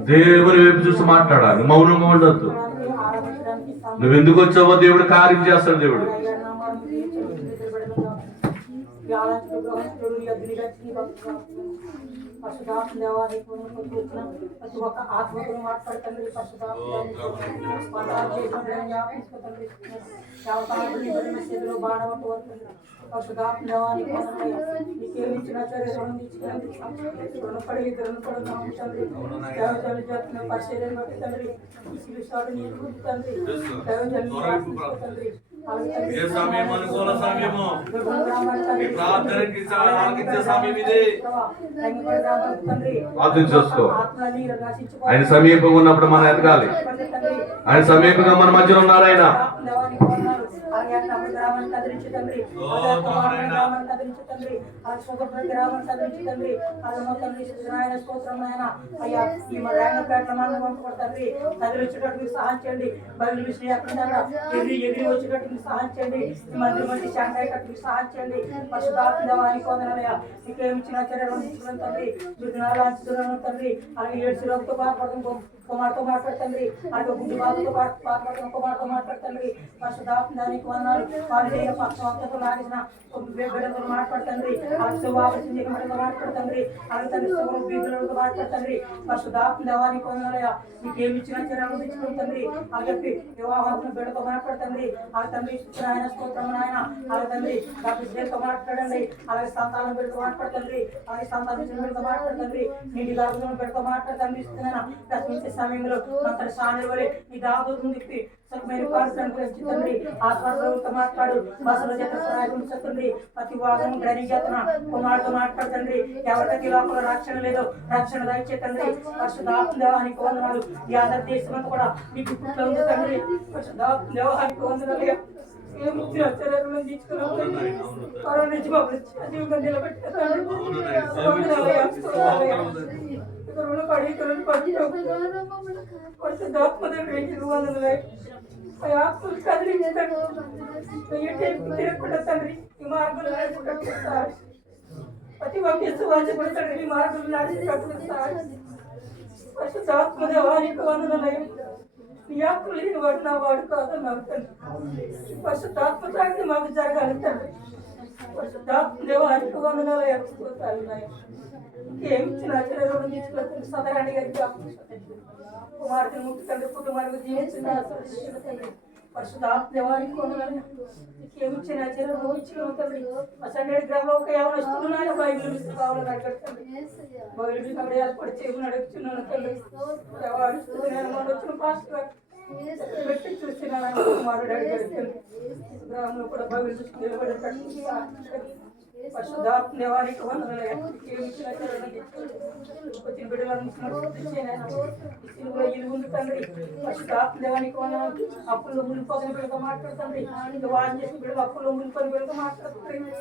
దేవుని వైపు చూసి మాట్లాడాలి, మౌనంగా ఉండొద్దు. నువ్వెందుకు వచ్చావో దేవుడు కార్యం చేస్తాడు. దేవుడు గ్రహించడు నీ అగ్ని రక్షణ పరిశుధాత్మ దేవానికి వచ్చిన ప్రతి ఒక్క ఆత్మతో మాట్లాడుతుంది పరిశుధాత్మలో బాణవంటి వస్తుంది పరిశుధాత్మ దేవానికి నీకేమిచ్చిన రుణపడి తండ్రి పరిశీలన బట్టి తండ్రి తండ్రి ఏ సమయం అనుకూల సమయము మీ ప్రార్థనకి ఆలకించే సమయం ఇది. ప్రార్థన చేసుకో. ఆయన సమీపంగా ఉన్నప్పుడు మనం ఎదగాలి. ఆయన సమీపంగా మన మధ్యలో ఉన్నారు ఆయన. సహాయం చేయండి బయలు విషయం ఎగిరి వచ్చేటట్టు సహాయం చేయండి మంది మంది శాంతి అయ్యేటట్టు సహాయం చేయండి పరిశుధాత్మని కొందనలయ నీకేమిచ్చిన చర్యలు తండ్రి తండ్రి అలాగే ఏడ్చిలోతో బాధపడుతూ కుమార్తో మాట్లాడుతండి అలాగే గుడ్డి బాధతో బాధపడుతున్న కుమార్తో మాట్లాడుతండి పరిశుధాత్మనికి వందనాలు వాళ్ళు పక్షవంతతో లాగిన బిడ్డలతో మాట్లాడుతండి అలాగే ఆలోచన బిడ్డలతో మాట్లాడుతండి అలాగే తండ్రి బిడ్డలతో మాట్లాడుతండి పరిశుధాత్మ దేవానికి వందనాలయ నీకేమిచ్చిన చర్యలు తెచ్చుకుంటుంది అలాగే వివాహం బిడ్డతో మాట్లాడుతండి అలాగే తండ్రి ఆయన స్తోత్రం ఆయన అలాగే తండ్రి డాక్టర్ మాట్లాడండి అలాగే సంతానం బిడ్డతో మాట్లాడుతండి అలాగే సంతానం బిడ్డతో మాట్లాడుతండి నీటి దాగుతున్న బిడ్డతో మాట్లాడుతండి ఇస్తున్నాను ప్రశ్నించే సమయంలో అంతటి సాని వరే నీ దాగుతుంది తిప్పి సత్మైన తండ్రి ఆ స్వర్గంతో మాట్లాడు బసల చేత సహాయం ప్రతి వాదం గ్రహించేతన కుమారుతో మాట్లాడుతండి ఎవరికి లోపల రక్షణ లేదో రక్షణ దయచేతండి పరిశుధాత్మ దేవానికి వందనాలు ఈ ఆంధ్ర దేశమంతా కూడా మీకు పుట్ల ఉంది తండ్రి పరిశుధాత్మ దేవానికి వందనాలు తండ్రి ఈ మార్గంలో ప్రతి ఒక్క తండ్రి ఈ మార్గంలో పరిశుద్ధాత్మదేవానికి వందనాలయం నీ ఆత్మ లేని వాడు నా వాడు కాదు నాకు తండ్రి పరిశుద్ధాత్మ తాగితే మాకు జరగాలి తండ్రి పరిశుద్ధాత్మ దేవానికి వందనాలయం ఇంకేమిచ్చిన రుణం తీసుకుని సదరాణి గారికి కుమార్తెను ముట్టుకండి కుటుంబానికి జీవించిన తండ్రి పరిశుద్ధాత్మ దేవానికి వందనాలు ఇంకేమిచ్చిన రుణం ఇచ్చిన తండ్రి ఆ సండే గ్రామంలో ఒక ఎవరు ఇస్తున్నాయో బైబిల్ కావాలని అడగండి బైబిల్ అక్కడ ఏర్పడి చేయమని అడుగుతున్నాను తండ్రి ఎవరు వచ్చిన పాస్టర్ పెట్టి చూస్తున్నాను కుమారుడు అడిగాడు గ్రామంలో కూడా బైబిల్ చూసి నిలబడి పరిశుద్ధాత్మ దేవానికి వందనాలు వచ్చిన బిడ్డలను ఇల్లు తండ్రి పరిశుద్ధాత్మ దేవానికి వందనాలు అప్పుల్లో మునిపోతున్న బిడ్డతో మాట్లాడుతండి వాడిని చేసిన బిడ్డలు అప్పుల్లో మునిపోయిన బిడ్డతో మాట్లాడుతుంది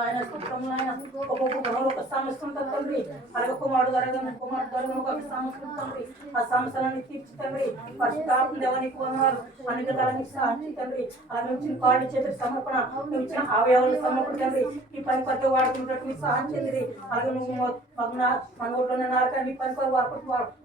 ఆయన ఆయన ఒక్కొక్క ఒక సమస్య ఉంటుంది తండ్రి అలాగే కుమారుడు ద్వారా ఒక సమస్య ఉంటుంది ఆ సమస్యలన్నీ తీర్చుతండి పరిశుద్ధాత్మ దేవానికి వందనాలు అన్ని విధాలకి సహాయం తండ్రి అలాగే ఇచ్చిన కాళ్ళు చేతులు సమర్పణ నువ్వు ఇచ్చిన అవయవాలను సమర్పణ తండ్రి ఈ పని పద్ధతి వాడుకున్నట్టు మీకు సహాయం చెంది అలాగే నువ్వు మన ఊళ్ళో నాలుగు పని పని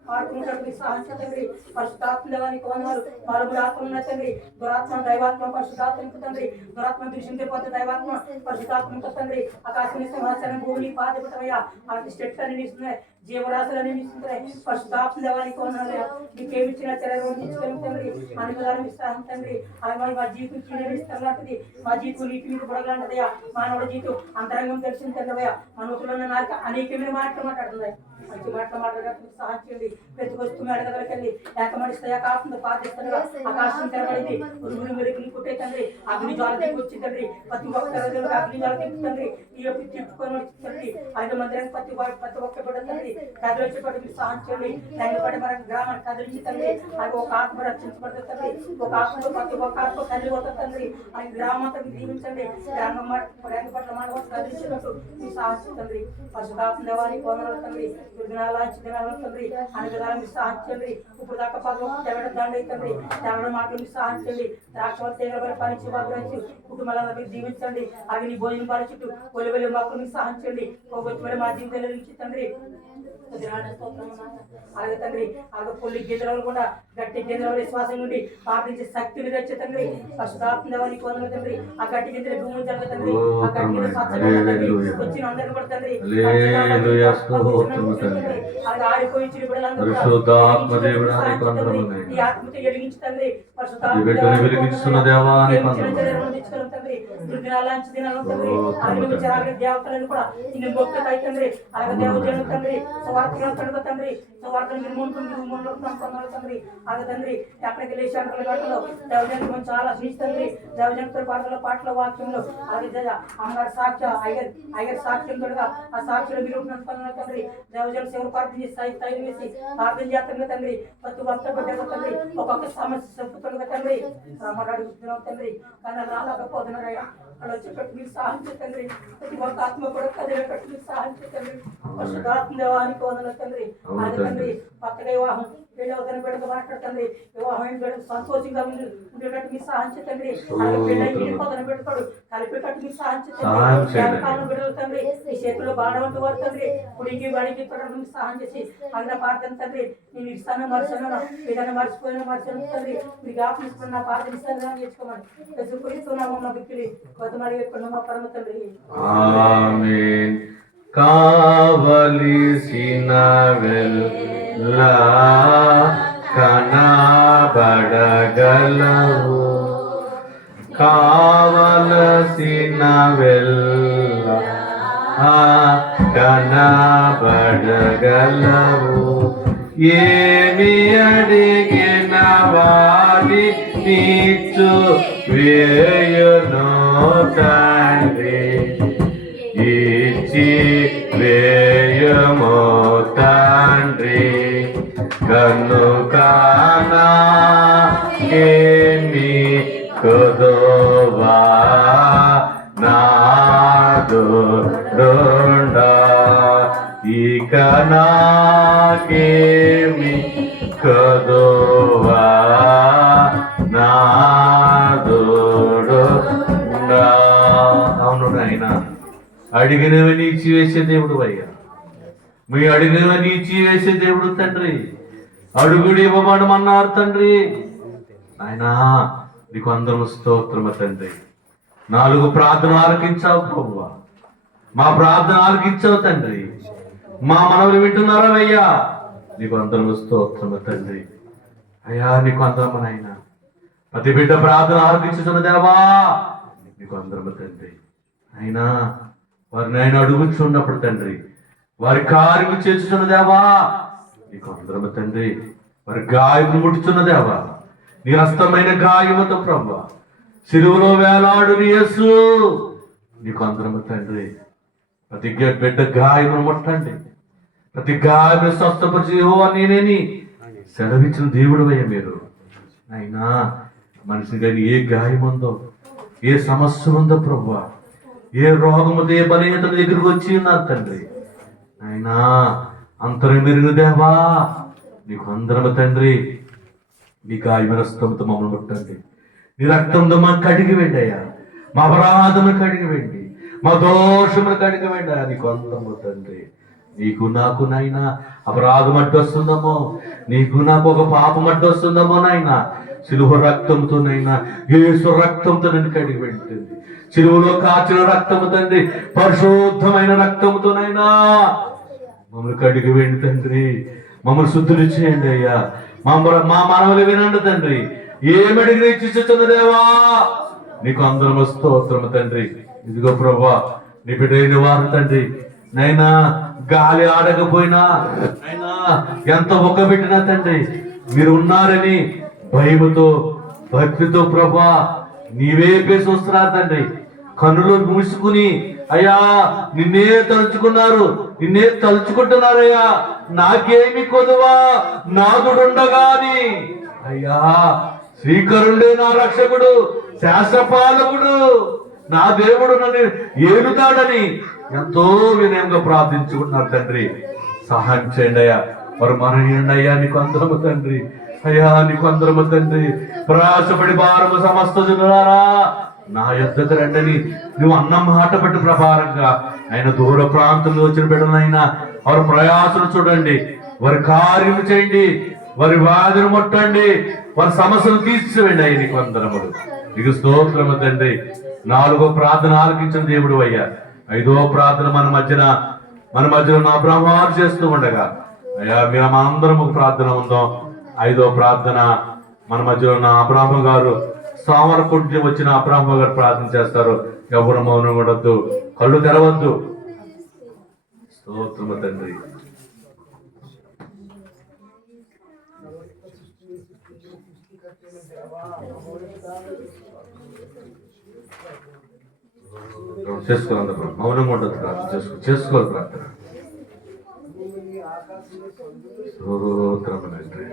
వాడుకున్నట్టు మీకు సహాయం చెంది పరిశుద్ధాత్మ దేవానికి వందనాలు మరొక ఆత్మ తండ్రి దురాత్మ దైవాత్మ పరిశుద్ధాత్మ తండ్రి దురాత్మ దృష్టి పోతే దైవాత్మ పరిశుద్ధాత్మ తండ్రి ఆకాశం సింహాసనం భూమిని పాదపడమయ్యా అలాంటి స్టెప్స్ అన్ని ఇస్తున్నాయి జీవరాశులన్నీ ఇస్తున్నాయి పరిశుద్ధాత్మ దేవానికి వందనాలు నీకేమిచ్చిన చర్యలు ఇచ్చుకొని తండ్రి అన్ని ఇస్తాను తండ్రి అలాగే మా జీవితం చిన్నదిస్తాం లాంటిది మా జీవితం నీటి మీద బుడగలాంటిదయా మానవుడి జీవితం అంతరంగం తెలిసింది తండ్రి మనసులో ఉన్న నాలుక అనేకమైన మాటలు మాట్లాడుతుంది మంచి మాటలు మాట్లాడడానికి సహాయం చేయండి ప్రతి వస్తువు అడగదలకండి ఏకమడిస్తే ఆకాశంతో పాటిస్తుండగా ఆకాశం తెరబడింది ఉరుగురు మెరుగులు కొట్టే తండ్రి అగ్ని జ్వాల దిగి వచ్చి తండ్రి ప్రతి ఒక్క రోజులు అగ్ని జ్వాల దిగుతండ్రి ఈ యొక్క తిప్పుకొని తండ్రి 5 మందిరానికి ప్రతి ఒక్క బిడ్డ తండ్రి కదిలించేపటి మీరు సహాయం చేయండి తండ్రిపడి మన గ్రామాన్ని కదిలించి తండ్రి అది ఒక ఆత్మ రక్షించబడుతుంది తండ్రి ఒక ఆత్మలో ప్రతి ఒక్క ఆత్మ కదిలిపోతుంది తండ్రి అది గ్రామంతా దీవించండి గ్రామం పట్ల మాట కదిలించినట్టు మీ సహాయం తండ్రి పరిశుధాత్మ దేవానికి వందనాలు తండ్రి దినాలు తండ్రి అన్ని విధాలు మీరు సహాయం చేయండి ఇప్పుడు దాకా పదవి తెగడం దండ తండ్రి తెగడం మాటలు మీరు సహాయం చేయండి ద్రాక్ష తీగబడి పరీక్ష భద్రించి కుటుంబాలను మీరు దీవించండి అవి నీ భోజనం పరిచుట్టు ఒలివెలి మొక్కలు మీరు సహాయం చేయండి పోగొట్టుబడి మా జీవితం తండ్రి అలాగే తండ్రి అలాగే పొల్లి గింజలు కూడా గట్టి గింజల విశ్వాసం నుండి ప్రార్థించే శక్తిని తెచ్చే తండ్రి పరిశుద్ధాత్మ దేవానికి వందనాలు తండ్రి ఆ గట్టి గింజలు భూమి జరగ తండ్రి ఆ గట్టి గింజలు స్వచ్ఛంగా తండ్రి వచ్చిన అందరిని కూడా తండ్రి అలాగే ఆడిపోయి చిరు బిడ్డలందరూ ఈ ఆత్మతో వెలిగించి తండ్రి వెలిగించుతున్న దేవాన్ని తండ్రి దినాలంచి దినాలు తండ్రి అలాగే విచారాలు దేవతలను కూడా నిన్ను మొక్కుతాయి తండ్రి అలాగే దేవజనులు తండ్రి స్వార్థంగా కడుగు తండ్రి స్వార్థం మీరు తండ్రి అలాగే తండ్రి ఎక్కడికి లేచి అంటలు గంటలో దేవజనులు చాలా స్వీచ్ తండ్రి దేవజనులతో పాటల వాక్యంలో అలాగే అమ్మగారి సాక్ష్య అయ్యర్ సాక్ష్యం తోడుగా ఆ సాక్షులు మీరు తండ్రి దేవజనులు సేవలు ప్రార్థన చేసి స్థాయి వేసి ప్రార్థన చేస్తుండగా తండ్రి ప్రతి ఒక్క బిడ్డ తండ్రి ఒక్కొక్క సమస్య చెప్పుతుండగా తండ్రి అడుగుతున్నాం తండ్రి కానీ రాలేకపోతున్నారయ్యా అక్కడ వచ్చేటట్టు మీరు సహాయం తండ్రి ప్రతి ఒక్క ఆత్మ కూడా కదిలేటట్టు మీరు సహాయం తండ్రి పరిశుద్ధాత్మ దేవానికి వందనాలు తండ్రి అలాగే తండ్రి కొత్తగా వివాహం పెళ్ళవతని బిడ్డకు మాట్లాడుతుంది వివాహం బిడ్డకు సంతోషంగా ఉండేటట్టు మీరు సహాయం తండ్రి అలాగే పెళ్ళి ఇంటిపోతని పెడతాడు కలిపేటట్టు మీరు సహాయం కాలం బిడ్డలు తండ్రి ఈ చేతిలో బాడవంటి వారు తండ్రి కుడికి బడికి తొడకు మీరు సహాయం చేసి అందులో ప్రార్థన తండ్రి నేను ఇస్తాను మరుసను ఏదైనా మర్చిపోయిన మరుసను తండ్రి మీరు జ్ఞాపకం నా ప్రార్థన ఇస్తాను నేర్చుకోమని సుఖిస్తున్నాము మా వ్యక్తులు కొత్తమడి పెట్టుకున్న మా పరమ తండ్రి ఆమేన్. కావలసిన వెళ్ళ కనబడగలవు కావలసిన వెళ్ళ కనబడగలవు ఏమి అడిగిన వాడి నీచు వేయును తండ్రి ఇచ్చి వేయమో తండ్రి కనుకానా ఏమి కొదోవా నాదుండా ఇక నాకేమి కొదోవా నాదుండా. అవును నాయన, అడిగినవని ఇచ్చి వేసే దేవుడు అయ్యా, మీ అడిగినవని ఇచ్చి వేసే దేవుడు తండ్రి. అడుగుడు ఇవ్వబడమన్నారు తండ్రి. ఆయన నీకు అందరం స్తోత్రము తండ్రి. 4 ప్రార్థన ఆలకించావు ప్రభువా, మా ప్రార్థన ఆలకించావు తండ్రి. మా మనవులు వింటున్నారా అయ్యా, నీకు అందరం స్తోత్రము తండ్రి. అయ్యా నీకు అందరము నాయన, ప్రతి బిడ్డ ప్రార్థన ఆలకించుతున్న దేవా నీకు అందరము తండ్రి. అయినా వారిని ఆయన అడుగుచున్నప్పుడు తండ్రి, వారి కార్యము చేస్తున్న దేవా నీకు అందరము తండ్రి. వారి గాయము ముడుచున్న దేవా, నీ హస్తమైన గాయముతో ప్రభువా సిలువలో వేలాడు యేసు నీకు అందరము తండ్రి. ప్రతి బిడ్డ గాయమును ముట్టండి, ప్రతి గాయము స్వస్థపరిచి యెహోవా నేనేని సెలవిచ్చిన దేవుడు అయ్యా మీరు. అయినా మనిషి కానీ ఏ గాయం ఉందో, ఏ సమస్య ఉందో ప్రభువా, ఏ రోగముతో ఏ బలహీనత దగ్గరకు వచ్చి ఉన్నారు తండ్రి. అయినా అంతరం మెరుగు దేవా నీకు అందరము తండ్రి. మీ గాయమైన స్తోమతో మమ్మల్ని ముట్టండి, నీ రక్తంతో మాకు కడిగి వెండి అయ్యా, మా అపరాధములు కడిగి వెండి, మా దోషములు కడిగి వెండి అయ్యా. నీకు అందరము తండ్రి. నీకు నాకు నాయన అపరాధం అడ్డు వస్తుందమో, నీకు నాకు ఒక పాపం అడ్డు వస్తుందమో నాయన, సిలువ రక్తంతో నైనా యేసు రక్తంతో నన్ను కడిగి వెంటుంది. సిలువలో కాచిన రక్తము తండ్రి, పరిశుద్ధమైన రక్తముతోనైనా మమ్మల్ని కడిగి వెండి తండ్రి. మమ్మల్ని శుద్ధులు చేయండి అయ్యా. మా మనవలు వినండి తండ్రి. ఏమడిగిన ఇచ్చిస్తున్న దేవా నీకు అందరము స్తోత్రము తండ్రి. ఇదిగో ప్రభా నీ బిడ్డైన వారు తండ్రి నైనా గాలి ఆడకపోయినా నైనా ఎంత ఒక్కబెట్టినా తండ్రి మీరు ఉన్నారని భయముతో భక్తితో ప్రభా నీవే పేసి వస్తున్నారు తండ్రి. కన్నులు మూసుకుని అయ్యా నిన్నే తలుచుకున్నారు, నిన్నే తలుచుకుంటున్నారయ్యా. నాకేమి కొదువా నాదుడుండగాని అయ్యా శ్రీకరుండే నా రక్షకుడు, శాస్త్రపాలకుడు, నా దేవుడు నన్ను ఏలుతాడని ఎంతో వినయంగా ప్రార్థించుకున్నారు తండ్రి. సహాయం చేయండి అయ్యా, వారు మరణించండి అయ్యా. నీకు అందరము తండ్రి. అయ్యా నీకు అందరము తండ్రి. ప్రయాసపడి భారము సమస్త జనులారా నా యొద్దకు రండని నువ్వు అన్న మాట బట్టి ప్రకారంగా ఆయన దూర ప్రాంతంలో వచ్చిన బిడ్డలైనా వారి ప్రయాసను చూడండి, వారి కార్యము చేయండి, వారి వ్యాధిని ముట్టండి, వారి సమస్యలు తీర్చివేయండి. అయ్యి నీకు వందనములు, నీకు స్తోత్రము తండ్రి. 4వ ప్రార్థన ఆలకించిన దేవుడు అయ్యా. 5వ ప్రార్థన మన మధ్యలో నా బ్రహ్మారు చేస్తూ ఉండగా అయ్యా మేము అందరం ఒక ప్రార్థన ఉందాం. 5వ ప్రార్థన మన మధ్యలో ఉన్న అబ్రాహ్మ గారు, సామరకుంటి వచ్చిన అబ్రాహ్మ గారు ప్రార్థన చేస్తారు. ఎవరు మౌనం ఉండద్దు, కళ్ళు తెరవద్దు. స్తోత్రము తండ్రి. చేసుకోవాలి మౌనం ఉండదు, ప్రార్థన చేసుకోవాలి ప్రార్థన. స్తోత్రము తండ్రి.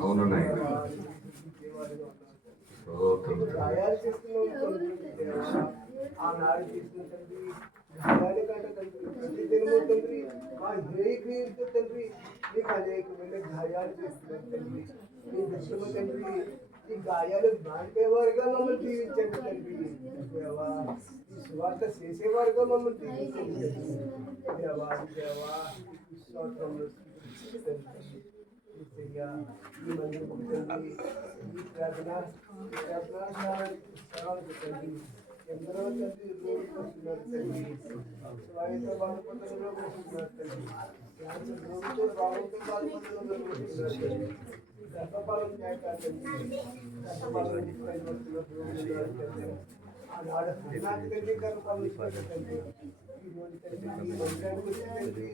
అవును ఈ గాయాలు మానిపేవారుగా మమ్మల్ని దీవించండి తండ్రి. దేవా ఈ సువార్త చేసేవారుగా మమ్మల్ని దీవించండి దేవా. దేవా స్తోత్రములు ఈ మందిరం తండ్రి, ఈ ప్రార్థన తండ్రి. ఎందరో తండ్రి రోగులు వస్తున్నారు తండ్రి, స్వామితో బాధపడుతున్న రోగులు వస్తున్నారు తండ్రి, క్యాన్సర్ రోగులతో బాగుంతో బాధపడుతున్న రోగులు వస్తున్నారు తండ్రి. గర్భపాలం ఆనాడు నాకు తండ్రి గర్భపాలం తండ్రి. ఈరోజు తండ్రి ఈ మందిరానికి వచ్చి తండ్రి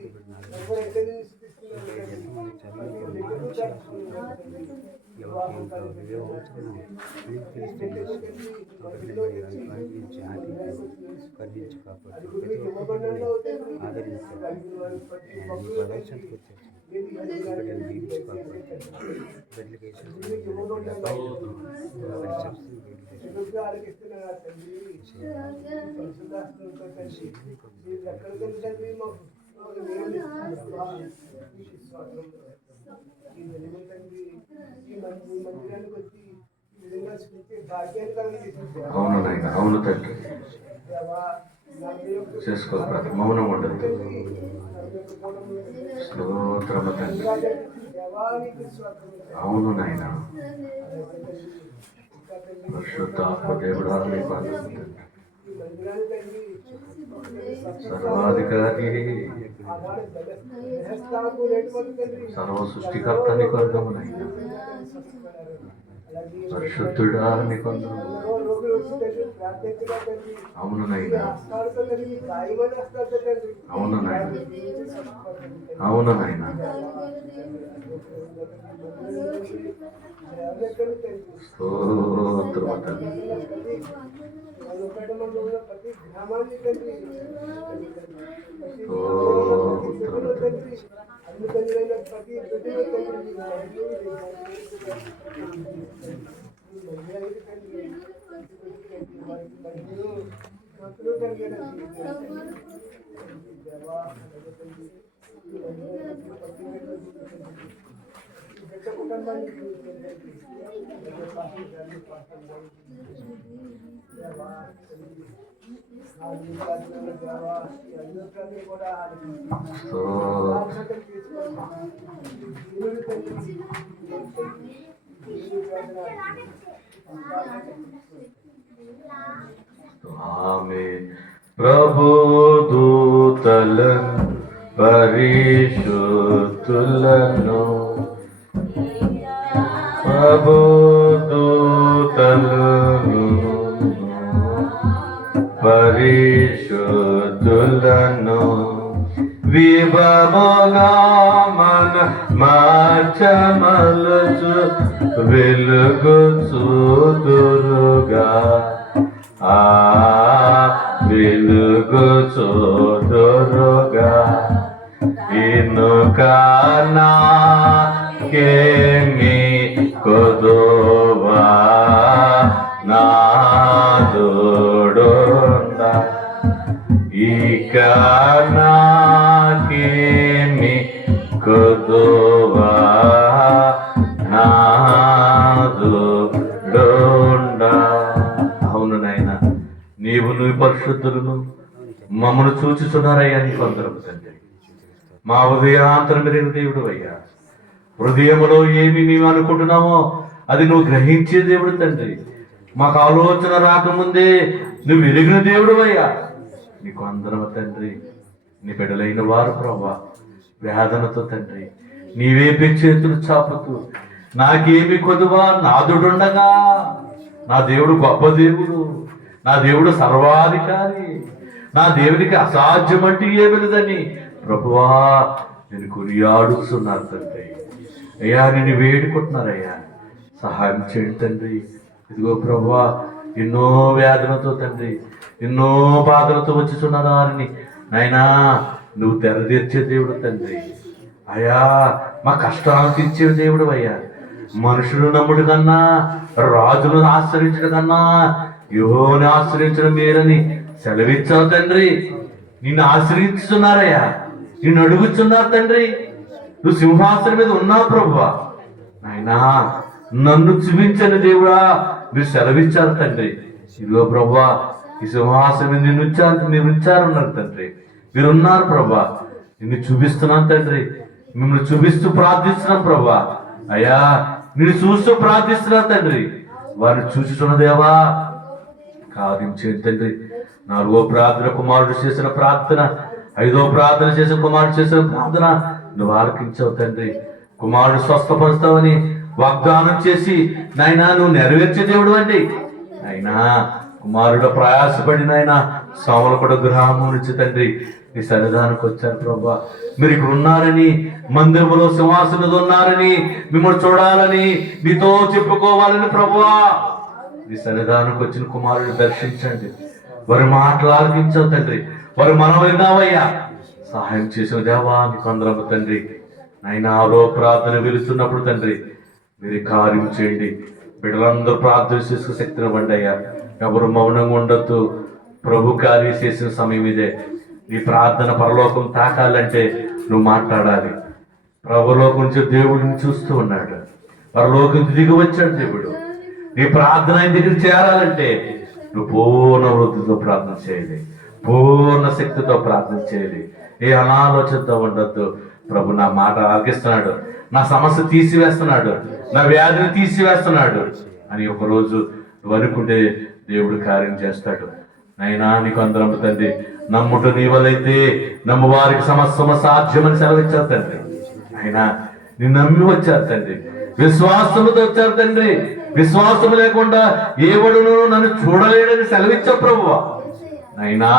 ఎవరైతే అవును నాయన, అవును తండ్రి. చేసుకోవాలి మౌనం ఉండదు. స్తోత్రము తండ్రి. అవును నాయన, పరిశుద్ధాత్మ దేవుడు సర్వాధికారి, సర్వ సృష్టికర్త నీకు అర్థమునైనా, పరిశుద్ధుడా నీకు అందరము. అవును నాయన, అవును నాయన, అవును నాయన. స్తోత్రము తండ్రి. ఆమె ప్రభు దూతలను పరిశుద్ధులను, ప్రభు దూతలను పరిశుద్ధులను విభవగా మన మార్చమలచు వెలుగు చూదురుగా, వెలుగు చూదురుగా. ఇనుకనా కేమి కొదువా నాదుడుండ ఇక నాకేమి కొదువా నాదుండా. అవును నాయన, నీవు నువ్వు పరిశుద్ధులను మమ్మను చూచుచున్నారయ్యా నీకు అందరం తండ్రి. మా హృదయాంతరం మెరిగిన దేవుడు అయ్యా, హృదయములో ఏమి మేము అనుకుంటున్నామో అది నువ్వు గ్రహించే దేవుడు తండ్రి. మాకు ఆలోచన రాకముందే నువ్వు ఎరిగిన దేవుడు అయ్యా నీకు అందరం తండ్రి. నీ బిడ్డలైన వారు ప్రభా వేదనతో తండ్రి నీవే చేతులు చాపుతూ నాకేమి కొదువా నాదుడుండగా, నా దేవుడు గొప్ప దేవుడు, నా దేవుడు సర్వాధికారి, నా దేవుడికి అసాధ్యమంటే ఏమి లేదని ప్రభువా నేను కొనియాడుస్తున్నారు తండ్రి. అయ్యా నిన్ను వేడుకుంటున్నారయ్యా, సహాయం చేయండి తండ్రి. ఇదిగో ప్రభువా ఎన్నో వ్యాధులతో తండ్రి ఎన్నో బాధలతో వచ్చుచున్నారని నాయనా నువ్వు తెరదీర్చే దేవుడు తండ్రి. అయ్యా మా కష్టాలు తీర్చే దేవుడు అయ్యా. మనుషులు నమ్ముడు కన్నా రాజులను ఆశ్రయించడం కన్నా యెహోవాను ఆశ్రయించడం మేలని సెలవిచ్చావు తండ్రి. నిన్ను ఆశ్రయిస్తున్నారయ్యా, నిన్ను అడుగుతున్నారు తండ్రి. నువ్వు సింహాసనం మీద ఉన్నావు ప్రభువా. నాయనా నన్ను చూపించని దేవుడా మీరు సెలవిచ్చారు తండ్రి. ఇదిగో ప్రభువా ఈ సింహాసనం నిన్ను ఉంచారు, మీరు ఉంచారన్నారు తండ్రి. మీరు ఉన్నారు ప్రభా, నిన్ను చూపిస్తున్నాను తండ్రి. మిమ్మల్ని చూపిస్తూ ప్రార్థిస్తున్నాం ప్రభా. అయ్యా నిన్ను చూస్తూ ప్రార్థిస్తున్నాను తండ్రి. వారిని చూచుతున్న దేవా కార్యం చేయండి తండ్రి. 4వ ప్రార్థన కుమారుడు చేసిన ప్రార్థన, 5వ ప్రార్థన చేసిన కుమారుడు చేసిన ప్రార్థన నువ్వు ఆలకించావు తండ్రి. కుమారుడు స్వస్థపరుస్తావని వాగ్దానం చేసి నాయనా నువ్వు నెరవేర్చే దేవుడు అండి. అయినా కుమారుడు ప్రయాసపడిన ఆయన సోమలకొండ గ్రామం నుంచి తండ్రి నీ సన్నిధానికి వచ్చారు ప్రభా. మీరు ఇక్కడ ఉన్నారని, మందిరంలో సింహాసనం ఉన్నారని, మిమ్మల్ని చూడాలని, నీతో చెప్పుకోవాలని ప్రభువా నీ సన్నిధానికి వచ్చిన కుమారుడు దర్శించండి. వారి మాటలు ఆలకించావు తండ్రి. వారి మనం విన్నావయ్యా, సహాయం చేసిన దేవా నీకు అందరం తండ్రి. నాయన ఆరో ప్రార్థన వెళుతున్నప్పుడు తండ్రి మీరు కార్యం చేయండి. బిడ్డలందరూ ప్రార్థన చేసుకునే శక్తిని ఇవ్వండి అయ్యా. ఎవరు మౌనంగా ఉండొద్దు. ప్రభు కార్యం చేసిన సమయం ఇదే. నీ ప్రార్థన పరలోకం తాకాలంటే నువ్వు మాట్లాడాలి. ప్రభులోకం నుంచి దేవుడిని చూస్తూ ఉన్నాడు, పరలోకం దిగి వచ్చాడు దేవుడు. నీ ప్రార్థన ఆయన దగ్గర చేరాలంటే నువ్వు పూర్ణ వృద్ధితో ప్రార్థన చేయాలి, పూర్ణ శక్తితో ప్రార్థన చేయాలి. ఏ అనాలోచనతో ఉండొద్దు. ప్రభు నా మాట ఆగిస్తున్నాడు, నా సమస్య తీసివేస్తున్నాడు, నా వ్యాధిని తీసివేస్తున్నాడు అని ఒకరోజు నువ్వు అనుకుంటే దేవుడు కార్యం చేస్తాడు. నైనా నీకు అందరం తండ్రి. నమ్ముట నీ వలైతే నమ్ము వారికి సమస్యము సాధ్యమని సెలవిచ్చారు తండ్రి. అయినా నిన్ను నమ్మి వచ్చారు తండ్రి, విశ్వాసముతో వచ్చారు తండ్రి. విశ్వాసము లేకుండా ఏవడును నన్ను చూడలేడని సెలవిచ్చా ప్రభువా. అయినా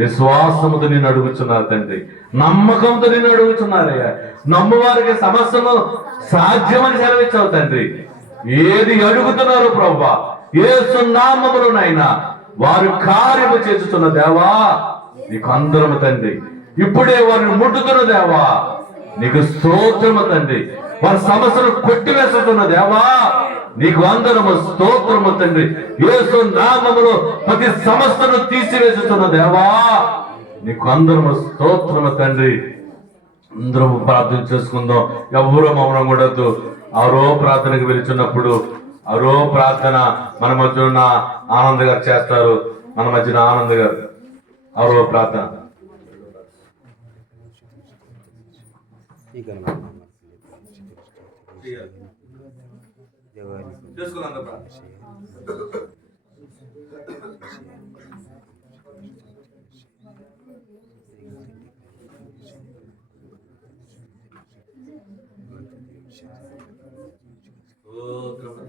విశ్వాసముతో నిన్ను అడుగుతున్నారు తండ్రి, నమ్మకంతో నిన్ను అడుగుతున్నారయ్యా. నమ్ము వారికి సమస్యను సాధ్యమని సెలవిచ్చావు తండ్రి. ఏది అడుగుతున్నారు ప్రభువా యేసు నామములోనైనా వారు కార్యము చేస్తున్న దేవా నీకు అందరము తండ్రి. ఇప్పుడే వారిని ముట్టుతున్న దేవా నీకు స్తోత్రము తండ్రి. వారి సమస్యను కొట్టివేస్తున్న దేవా నీకు అందరము స్తోత్రము తండ్రి. యేసు నామములో ప్రతి సమస్యను తీసివేస్తున్న దేవా నీకు అందరము స్తోత్రము తండ్రి. అందరము ప్రార్థన చేసుకుందాం, ఎవరూ మౌనం ఉండద్దు. ఆరో ప్రార్థనకు వెళ్తున్నప్పుడు ఆరో ప్రార్థన మన మధ్య ఉన్న ఆనంద్ గారు చేస్తారు. మన మధ్యన ఆనంద్ గారు ఆరో ప్రార్థన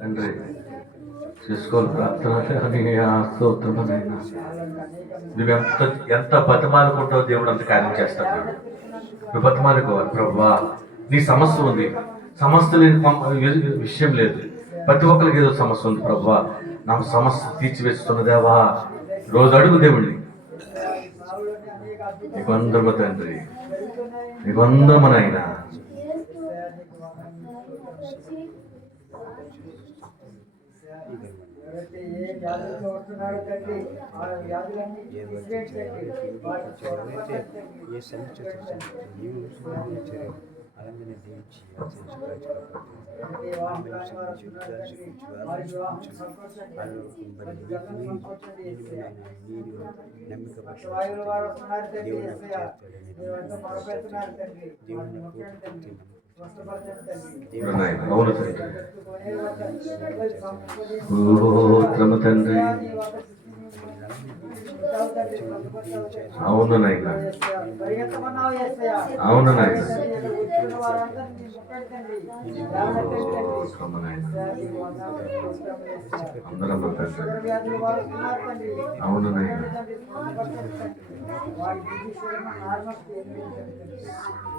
తండ్రి చేసుకోవాలి ప్రార్థన. స్తోత్రమైనా నువ్వు ఎంత బతిమాలుకుంటావు దేవుడు అంత కార్యం చేస్తాడు. నువ్వు బతిమాలుకోవాలి. ప్రభువా నీ సమస్య ఉంది, సమస్య లేని విషయం లేదు. ప్రతి ఒక్కరికి ఏదో సమస్య ఉంది. ప్రభువా నా సమస్య తీర్చివేస్తున్న దేవా రోజు అడుగు దేవుడిని. నీకు అందరము తండ్రి, నీకు అందరమునైనా వ్యాధులతో ఉంటున్నారు తండ్రి, ఆ వ్యాధులన్నీ తీసివేయండి తండ్రి. వారిని స్వస్థపరచండి ఏ సమస్య అలాగే దీవించి తండ్రి. వివాహం కాని వారు ఉంటున్నారు తండ్రి, వారి వివాహం సంతోషండి, మంచి జన్మను సంతోషండి యేసయ్యా. పక్షవాయువుల వారు వస్తున్నారు తండ్రి యేసయ్యా, మీరంతా మొరపెడుతున్నారు తండ్రి, వారిని ముట్టండి తండ్రి, స్వస్థపరచండి తండ్రి. అవును తండ్రి. స్తోత్రము తండ్రి. అవును నాయన, పరిగెత్తమన్నావు యేసయ్యా. అవును నాయన. కూర్చున్న వారందరినీ ముట్టండి తండ్రి, స్తోత్రము నాయన. అందరం తండ్రి. షుగర్ వ్యాధులు వారు ఉన్నారు తండ్రి, అవును నాయన. ముట్టండి తండ్రి, స్వస్థపరచండి తండ్రి. వారి బీపీ షుగర్ నార్మల్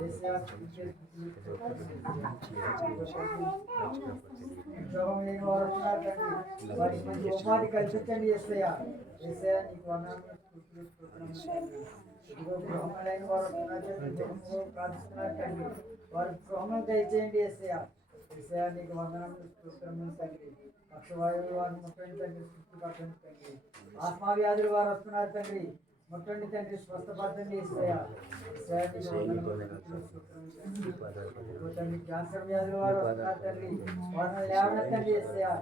యేసయ్యా. ఉద్యోగం లేని వారు ఉన్నారు తండ్రి, వారికి మంచి ఉపాధి కల్పించండి యేసయ్యా. యేసయ్యా నీకు వందనాలు, స్తుతులు, స్తోత్రములు. ఇదిగో గృహం లేని వారు ఉన్నారు తండ్రి, గృహంలో ప్రార్థిస్తున్నారు తండ్రి, వారి గృహంలో దయచేయండి యేసయ్యా. యేసయ్యా నీకు వందనాలు, స్తోత్రములు తండ్రి. పక్షవాయువులు వారిని ముట్టండి తండ్రి, చుట్టుపట్టండి తండ్రి. ఆత్మా వ్యాధులు వారు వస్తున్నారు తండ్రి, ముట్టండి తండ్రి, స్వస్థపరచండి యేసయ్యా. యేసయ్యా నీకు వందనాలు, స్తుతులు, స్తోత్రములు తండ్రి. క్యాన్సర్ వ్యాధులు వారు వస్తున్నారు తండ్రి, వారిని లేవనెత్తండి యేసయ్యా.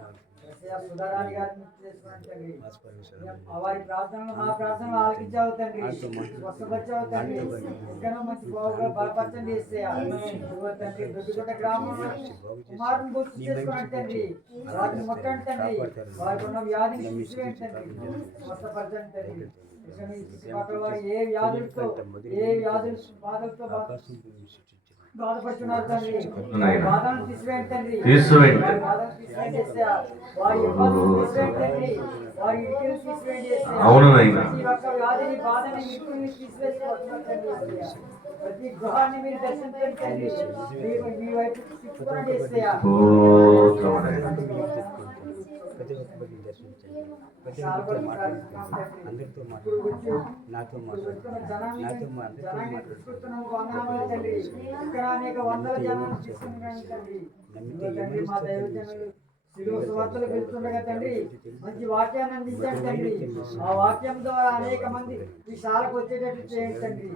యేసయ్యా సుధారాణి గారిని చేసుకోండి తండ్రి, వారి ప్రార్థనలు మా ప్రార్థనలు ఆలకించావు తండ్రి, స్వస్థపరిచావు తండ్రి. ఇంకా మంచి బాగుగా బలపరచండి యేసయ్యా. ఇదిగో తండ్రి, దొడ్డిగుట్ట గ్రామంలో కుమారుని గుర్తు చేసుకోండి తండ్రి, వారిని ముట్టండి తండ్రి, వారికి ఉన్న వ్యాధిని తీసివేయండి తండ్రి, స్వస్థపరచండి తండ్రి. ఇక మీ చుట్టుపక్కల వారు ఏ వ్యాధులతో ఏ వ్యాధులు బాధలతో బాధపడుతున్నారు తండ్రి, బాధలను తీసివేయండి తండ్రి, తీసివేయండి. వారి బాధలను తీసివేయండి యేసయ్యా. వారి ఇబ్బందులను తీసివేయండి తండ్రి, వారి ఇరుకులను తీసివేయండి యేసయ్యా. అవును నాయన. ప్రతి ఒక్క వ్యాధిని బాధని ఇరుకుని తీసివేసి పడుతున్నారు యేసయ్యా. ప్రతి గృహాన్ని మీరు దర్శించండి తండ్రి, మీ వైపు తిప్పుకోండి యేసయ్యా. స్తోత్రము నాయన. ప్రతి ఒక్కరికి దర్శించండి, ప్రతి ఒక్కరితో మాట్లాడుతున్నాను, అందరితో మాట్లాడుతున్నాను, నాతో మాట్లాడుతున్నాను, నాతో సువార్తలు వెళ్తుండగా తండ్రి మంచి వాక్యాన్ని అందించండి తండ్రి, ఆ వాక్యం ద్వారా అనేక మంది ఈ శాలకు వచ్చేటట్టు చేయండి తండ్రి.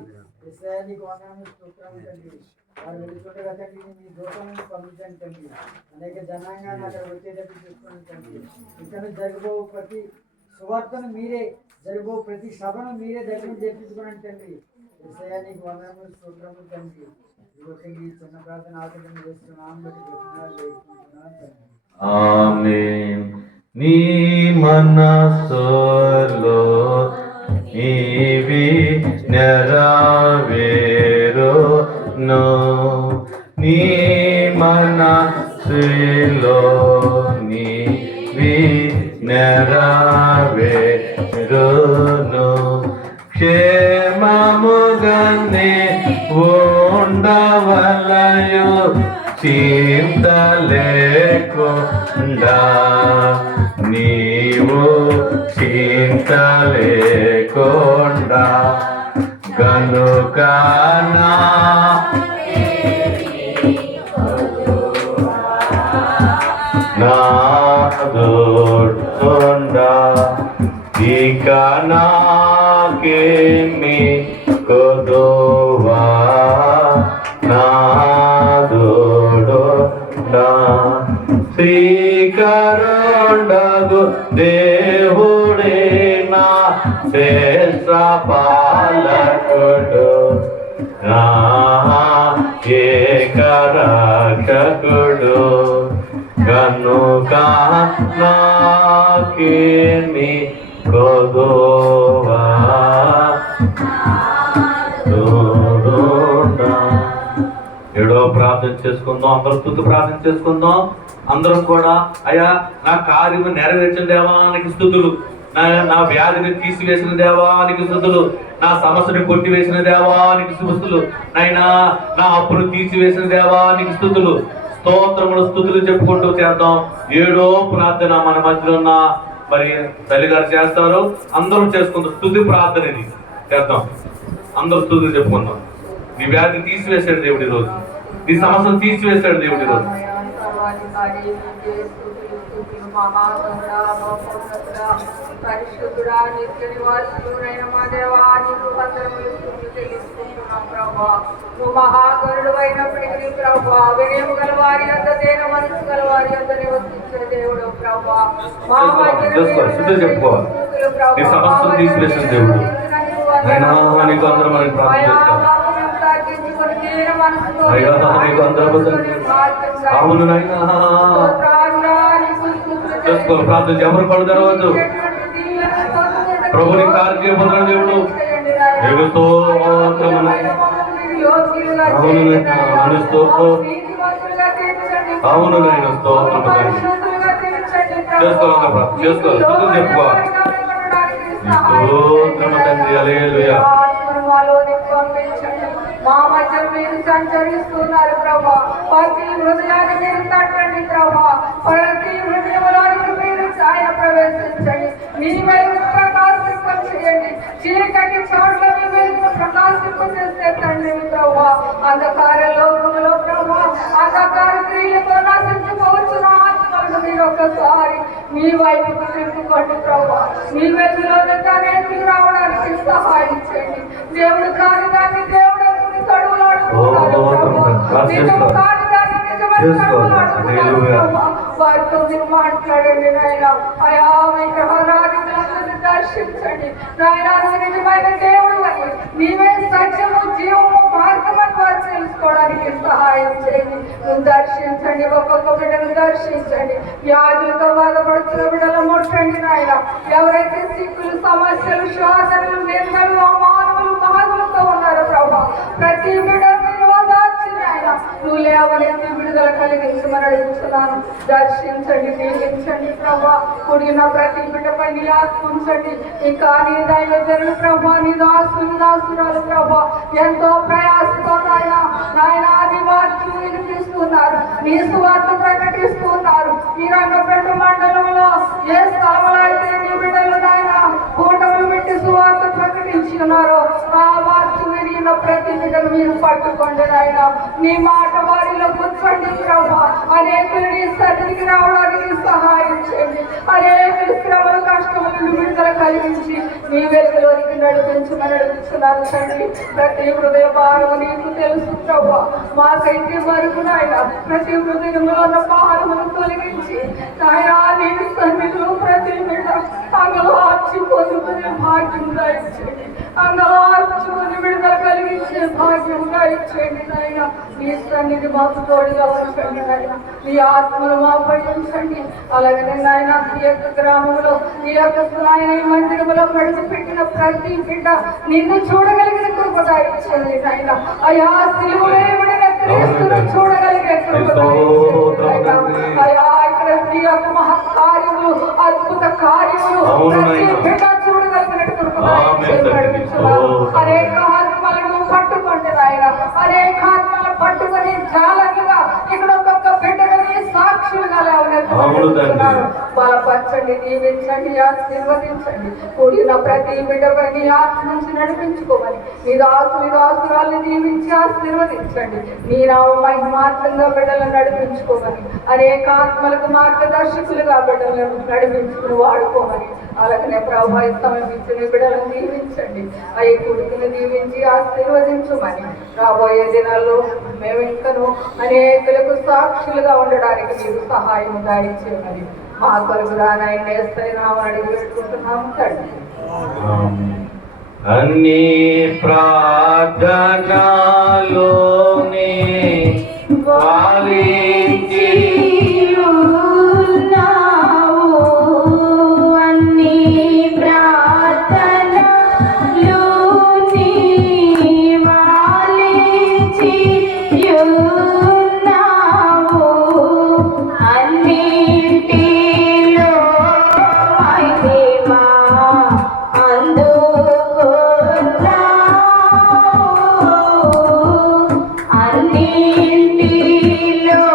నీకు వందనాలు, స్తోత్రములు తండ్రి. వారు వెళ్తుండగా తండ్రి మీ దూతలను పంపించండి తండ్రి, అనేక జనాంగాన్ని అక్కడ వచ్చేటట్టు చూసుకోండి తండ్రి. ఇక్కడ జరగబో ప్రతి సువార్తను మీరే, జరగబో ప్రతి సభను మీరే దగ్గర జరిపించుకోండి తండ్రి. నీకు వందనాలు, స్తోత్రములు తండ్రి. ఇదిగో తండ్రి చిన్న ప్రార్థన ఆచరణ చేస్తున్నాను బట్టి వేడుకుంటున్నాను తండ్రి. ఆమేన్. నీ మనసులో నీవి నెరవేరును, నీ మనసులో నీవి నెరవేరును, క్షేమముగానే ఉండవలయు చింత లేకుండా, నీవు చింత లేకుండా గనుక నాదుండా ఇక నాకేమి కొదువా, నాదుండా శ్రీకరుండగు దేవుడే నా పాలకుడు, నా ఏకరక్షకుడు, కనుక నాకేమి కొదువా. ఏడో ప్రార్థన చేసుకుందాం, అందరూ స్తుతి ప్రార్థన చేసుకుందాం. అందరం కూడా అయ్యా నా కార్యము నెరవేర్చిన దేవానికి స్తుతులు, నా వ్యాధిని తీసివేసిన దేవానికి స్తుతులు, నా సమస్యను కొట్టివేసిన దేవానికి స్తుతులు, నైనా నా అప్పును తీసివేసిన దేవానికి స్తుతులు, స్తోత్రములు స్తుతులు చెప్పుకుంటూ చేద్దాం. ఏడో ప్రార్థన మన మధ్యలో ఉన్న మరి తల్లిగారు చేస్తారు, అందరూ చేసుకుందాం. స్తుతి ప్రార్థన ఇది చేద్దాం, అందరూ స్తుతులు చెప్పుకుందాం. నీ వ్యాధి తీసివేశాడు దేవుడి రోజు, నీ సమస్యను తీసివేశాడు దేవుడి రోజు. మహాగణుడా మహోన్నతుడా పరిశుద్ధుడా నిత్య నివాసుడైన మా దేవా నీకు వందనములు స్తుతులు చెల్లిస్తున్నాం ప్రభా. నువ్వు మహాగణుడు అయినప్పటికీ ప్రభా వినయము గల వారి అంత దేన మనసు గల వారి అంత నివసించే దేవుడు ప్రభా. మా చెప్పుకోవాలి నీ సమస్యను తీసివేసిన దేవుడు అయినా నీకు అందరం మనం ప్రార్థన అయ్యా నీకు అందరం అవును నైనా చేసుకోవాలి ప్రార్థన ఎవరు పడు తెరవద్దు ప్రభుని కార్య చేయబోతున్న దేవుడు ఎగుతో అవును నైనా స్తోత్రం అవును నైనా స్తోత్రం చేసుకోవాలి ప్రార్థన చేసుకోవాలి చెప్పుకోవాలి స్తోత్రం తండ్రి హల్లెలూయా. మా మధ్య మీరు సంచరిస్తున్నారు ప్రభా. ప్రతి హృదయాన్ని మీరు తట్టండి ప్రభా. ప్రతి హృదయంలోనికి మీరు ఛాయ ప్రవేశించండి. మీ వెలుగు ప్రకాశింపచేయండి. చీకటి చోట్ల మీ వెలుగు ప్రకాశింపచేసే తండ్రి ప్రభా. అంధకార లోకంలో ప్రభా అంధకార క్రియలతో నశించుకోవచ్చున్న ఆత్మలను మీరు ఒకసారి మీ వైపుకు తిప్పుకోండి ప్రభా. మీ వెలుగులోనే అనేకులు రావడానికి సహాయం చేయండి. దేవుడు కాని దాన్ని దేవుడు వారితో మీరు మాట్లాడండి నాయన. అయా విగ్రహారాధికులందరినీ దర్శించండి నాయన. నిజమైన దేవుడు అని నీవే సత్యము జీవము మార్గమని వారు తెలుసుకోవడానికి సహాయం చేయండి. నువ్వు దర్శించండి, ఒక్కొక్క బిడ్డను దర్శించండి. వ్యాధులతో బాధపడుతున్న బిడ్డలు ముట్టండి నాయన. ఎవరైతే సిక్కులు సమస్యలు శ్వాసలు నిందలు అవమానములు బాధలతో ఉన్నారో ప్రభా ప్రతి బిడ్డ నువ్వు లేవలేని విడుదల కలిగించమని అడుగుతున్నాను. దర్శించండి, దీవించండి ప్రభా. కూడిన ప్రతి బిడ్డపై నీ ఆత్మించండి. ఇంకా నీ దైవజనులు ప్రభా, నీ దాసులు దాసురాలు ప్రభా ఎంతో ప్రయాసతో నాయన నీ వాక్యం వినిపిస్తున్నారు, నీ సువార్త ప్రకటిస్తున్నారు. ఈ రంగపేట మండలంలో ఏ స్థలంలో అయితే నీ బిడ్డలు నాయన కూటములు పెట్టి సువార్త ప్రకటించి ఉన్నారో ఆ వాక్యం వినిన ప్రతి బిడ్డను మీరు పట్టుకోండి నాయన. నీ మాట వారిలో కూర్చోండి ప్రభా. అనేకులు నీ సన్నిధికి రావడానికి సహాయం చేయండి. అనేకులు శ్రమలు కష్టములను విడుదల కలిగించి నీ వెలుగులోనికి నడిపించమని అడుగుతున్నారు తండ్రి. ప్రతి హృదయ భారము నీకు తెలుసు ప్రభా. మాకైతే వరకు నాయన ప్రతి హృదయంలో ఉన్న భారమును తొలగించి నాయన నీ సన్నిధిలో ప్రతి బిడ్డ అంగలో ఆర్చి పొందుకునే భాగ్యం దాయించండి. అంగలో ఆర్చుకుని విడుదల కలిగించే భాగ్యం దాయించండి నాయన. నీ సన్నిధి మాకు తోడుగా ఉంచండి నాయన. నీ ఆత్మను మాపై ఉంచండి. అలాగనే నాయన ఈ యొక్క గ్రామంలో ఈ యొక్క నాయన ఈ మందిరంలో గడుపు పెట్టిన ప్రతి బిడ్డ నిన్ను చూడగలిగిన కృప దాయించండి నాయన. అయా సిలువలో ఇవ్వడిన క్రీస్తును చూడగలిగే కృప దాయించండి అయా. ఇక్కడ నీ యొక్క మహత్కార్యములు అద్భుత కార్యములు ప్రతి బిడ్డ చూడగలిగిన కృప దాయించండి. అనేక ఆత్మలను పట్టుకోండి నాయన. అనేక ఆత్మలను పట్టుకొని జాలకుగా ఇక్కడ ఒక్కొక్క బిడ్డలని సాక్షులుగా లేవనెత్తుతున్నారు. బలపరచండి, దీవించండి, ఆశీర్వదించండి. కూడిన ప్రతి బిడ్డపై నీ ఆత్మ నుంచి నడిపించుకోమని నీ దాసురాల్ని దీవించి ఆశీర్వదించండి. నీ నామ మహిమాత్రంగా బిడ్డలను నడిపించుకోమని అనేక ఆత్మలకు మార్గదర్శకులుగా బిడ్డలను నడిపించుకుని వాడుకోమని అలాగనే ప్రభావితమైన ఇచ్చిన బిడ్డలను దీవించండి. అయ్యి కొడుకుని దీవించి ఆశీర్వదించమని రాబోయే దినాల్లో మేము ఇంకను అనేకులకు సాక్షులుగా ఉండడానికి మీరు సహాయం దాయించమని మా కొరకు రానాయన అడిగి పెట్టుకుంటున్నాము తండ్రి. అన్ని ప్రార్థనలోనే పాలించి అన్నింటిలో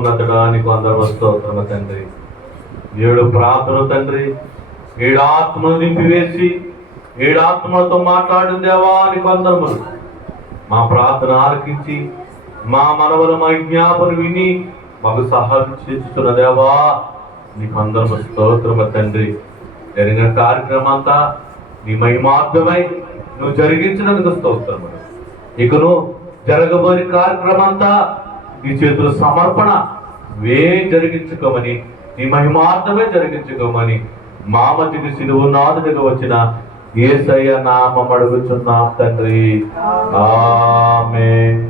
సర్వోన్నతుడా నీకు అందరూ స్తోత్రము తండ్రి. 7 ప్రార్థన తండ్రి, 7 ఆత్మను నింపివేసి 7 ఆత్మలతో మాట్లాడిన దేవా నీకు అందరములు. మా ప్రార్థన ఆలకించి మా మనవల మా విజ్ఞాపన విని మాకు సహాయం చేస్తున్న దేవా నీకు అందరము స్తోత్రము తండ్రి. జరిగిన కార్యక్రమం అంతా నీ మహిమార్థమై నువ్వు జరిగించినందుకు స్తోత్రములు. ఇకను జరగబోయే కార్యక్రమం అంతా నీ చేతుల సమర్పణ జరిగించుకోమని, నీ మహిమార్థమే జరిగించుకోమని మా మధ్యకి సిలువు నాదుడిగా వచ్చిన యేసయ్య నామం అడుగుచున్నాం తండ్రి. ఆమేన్.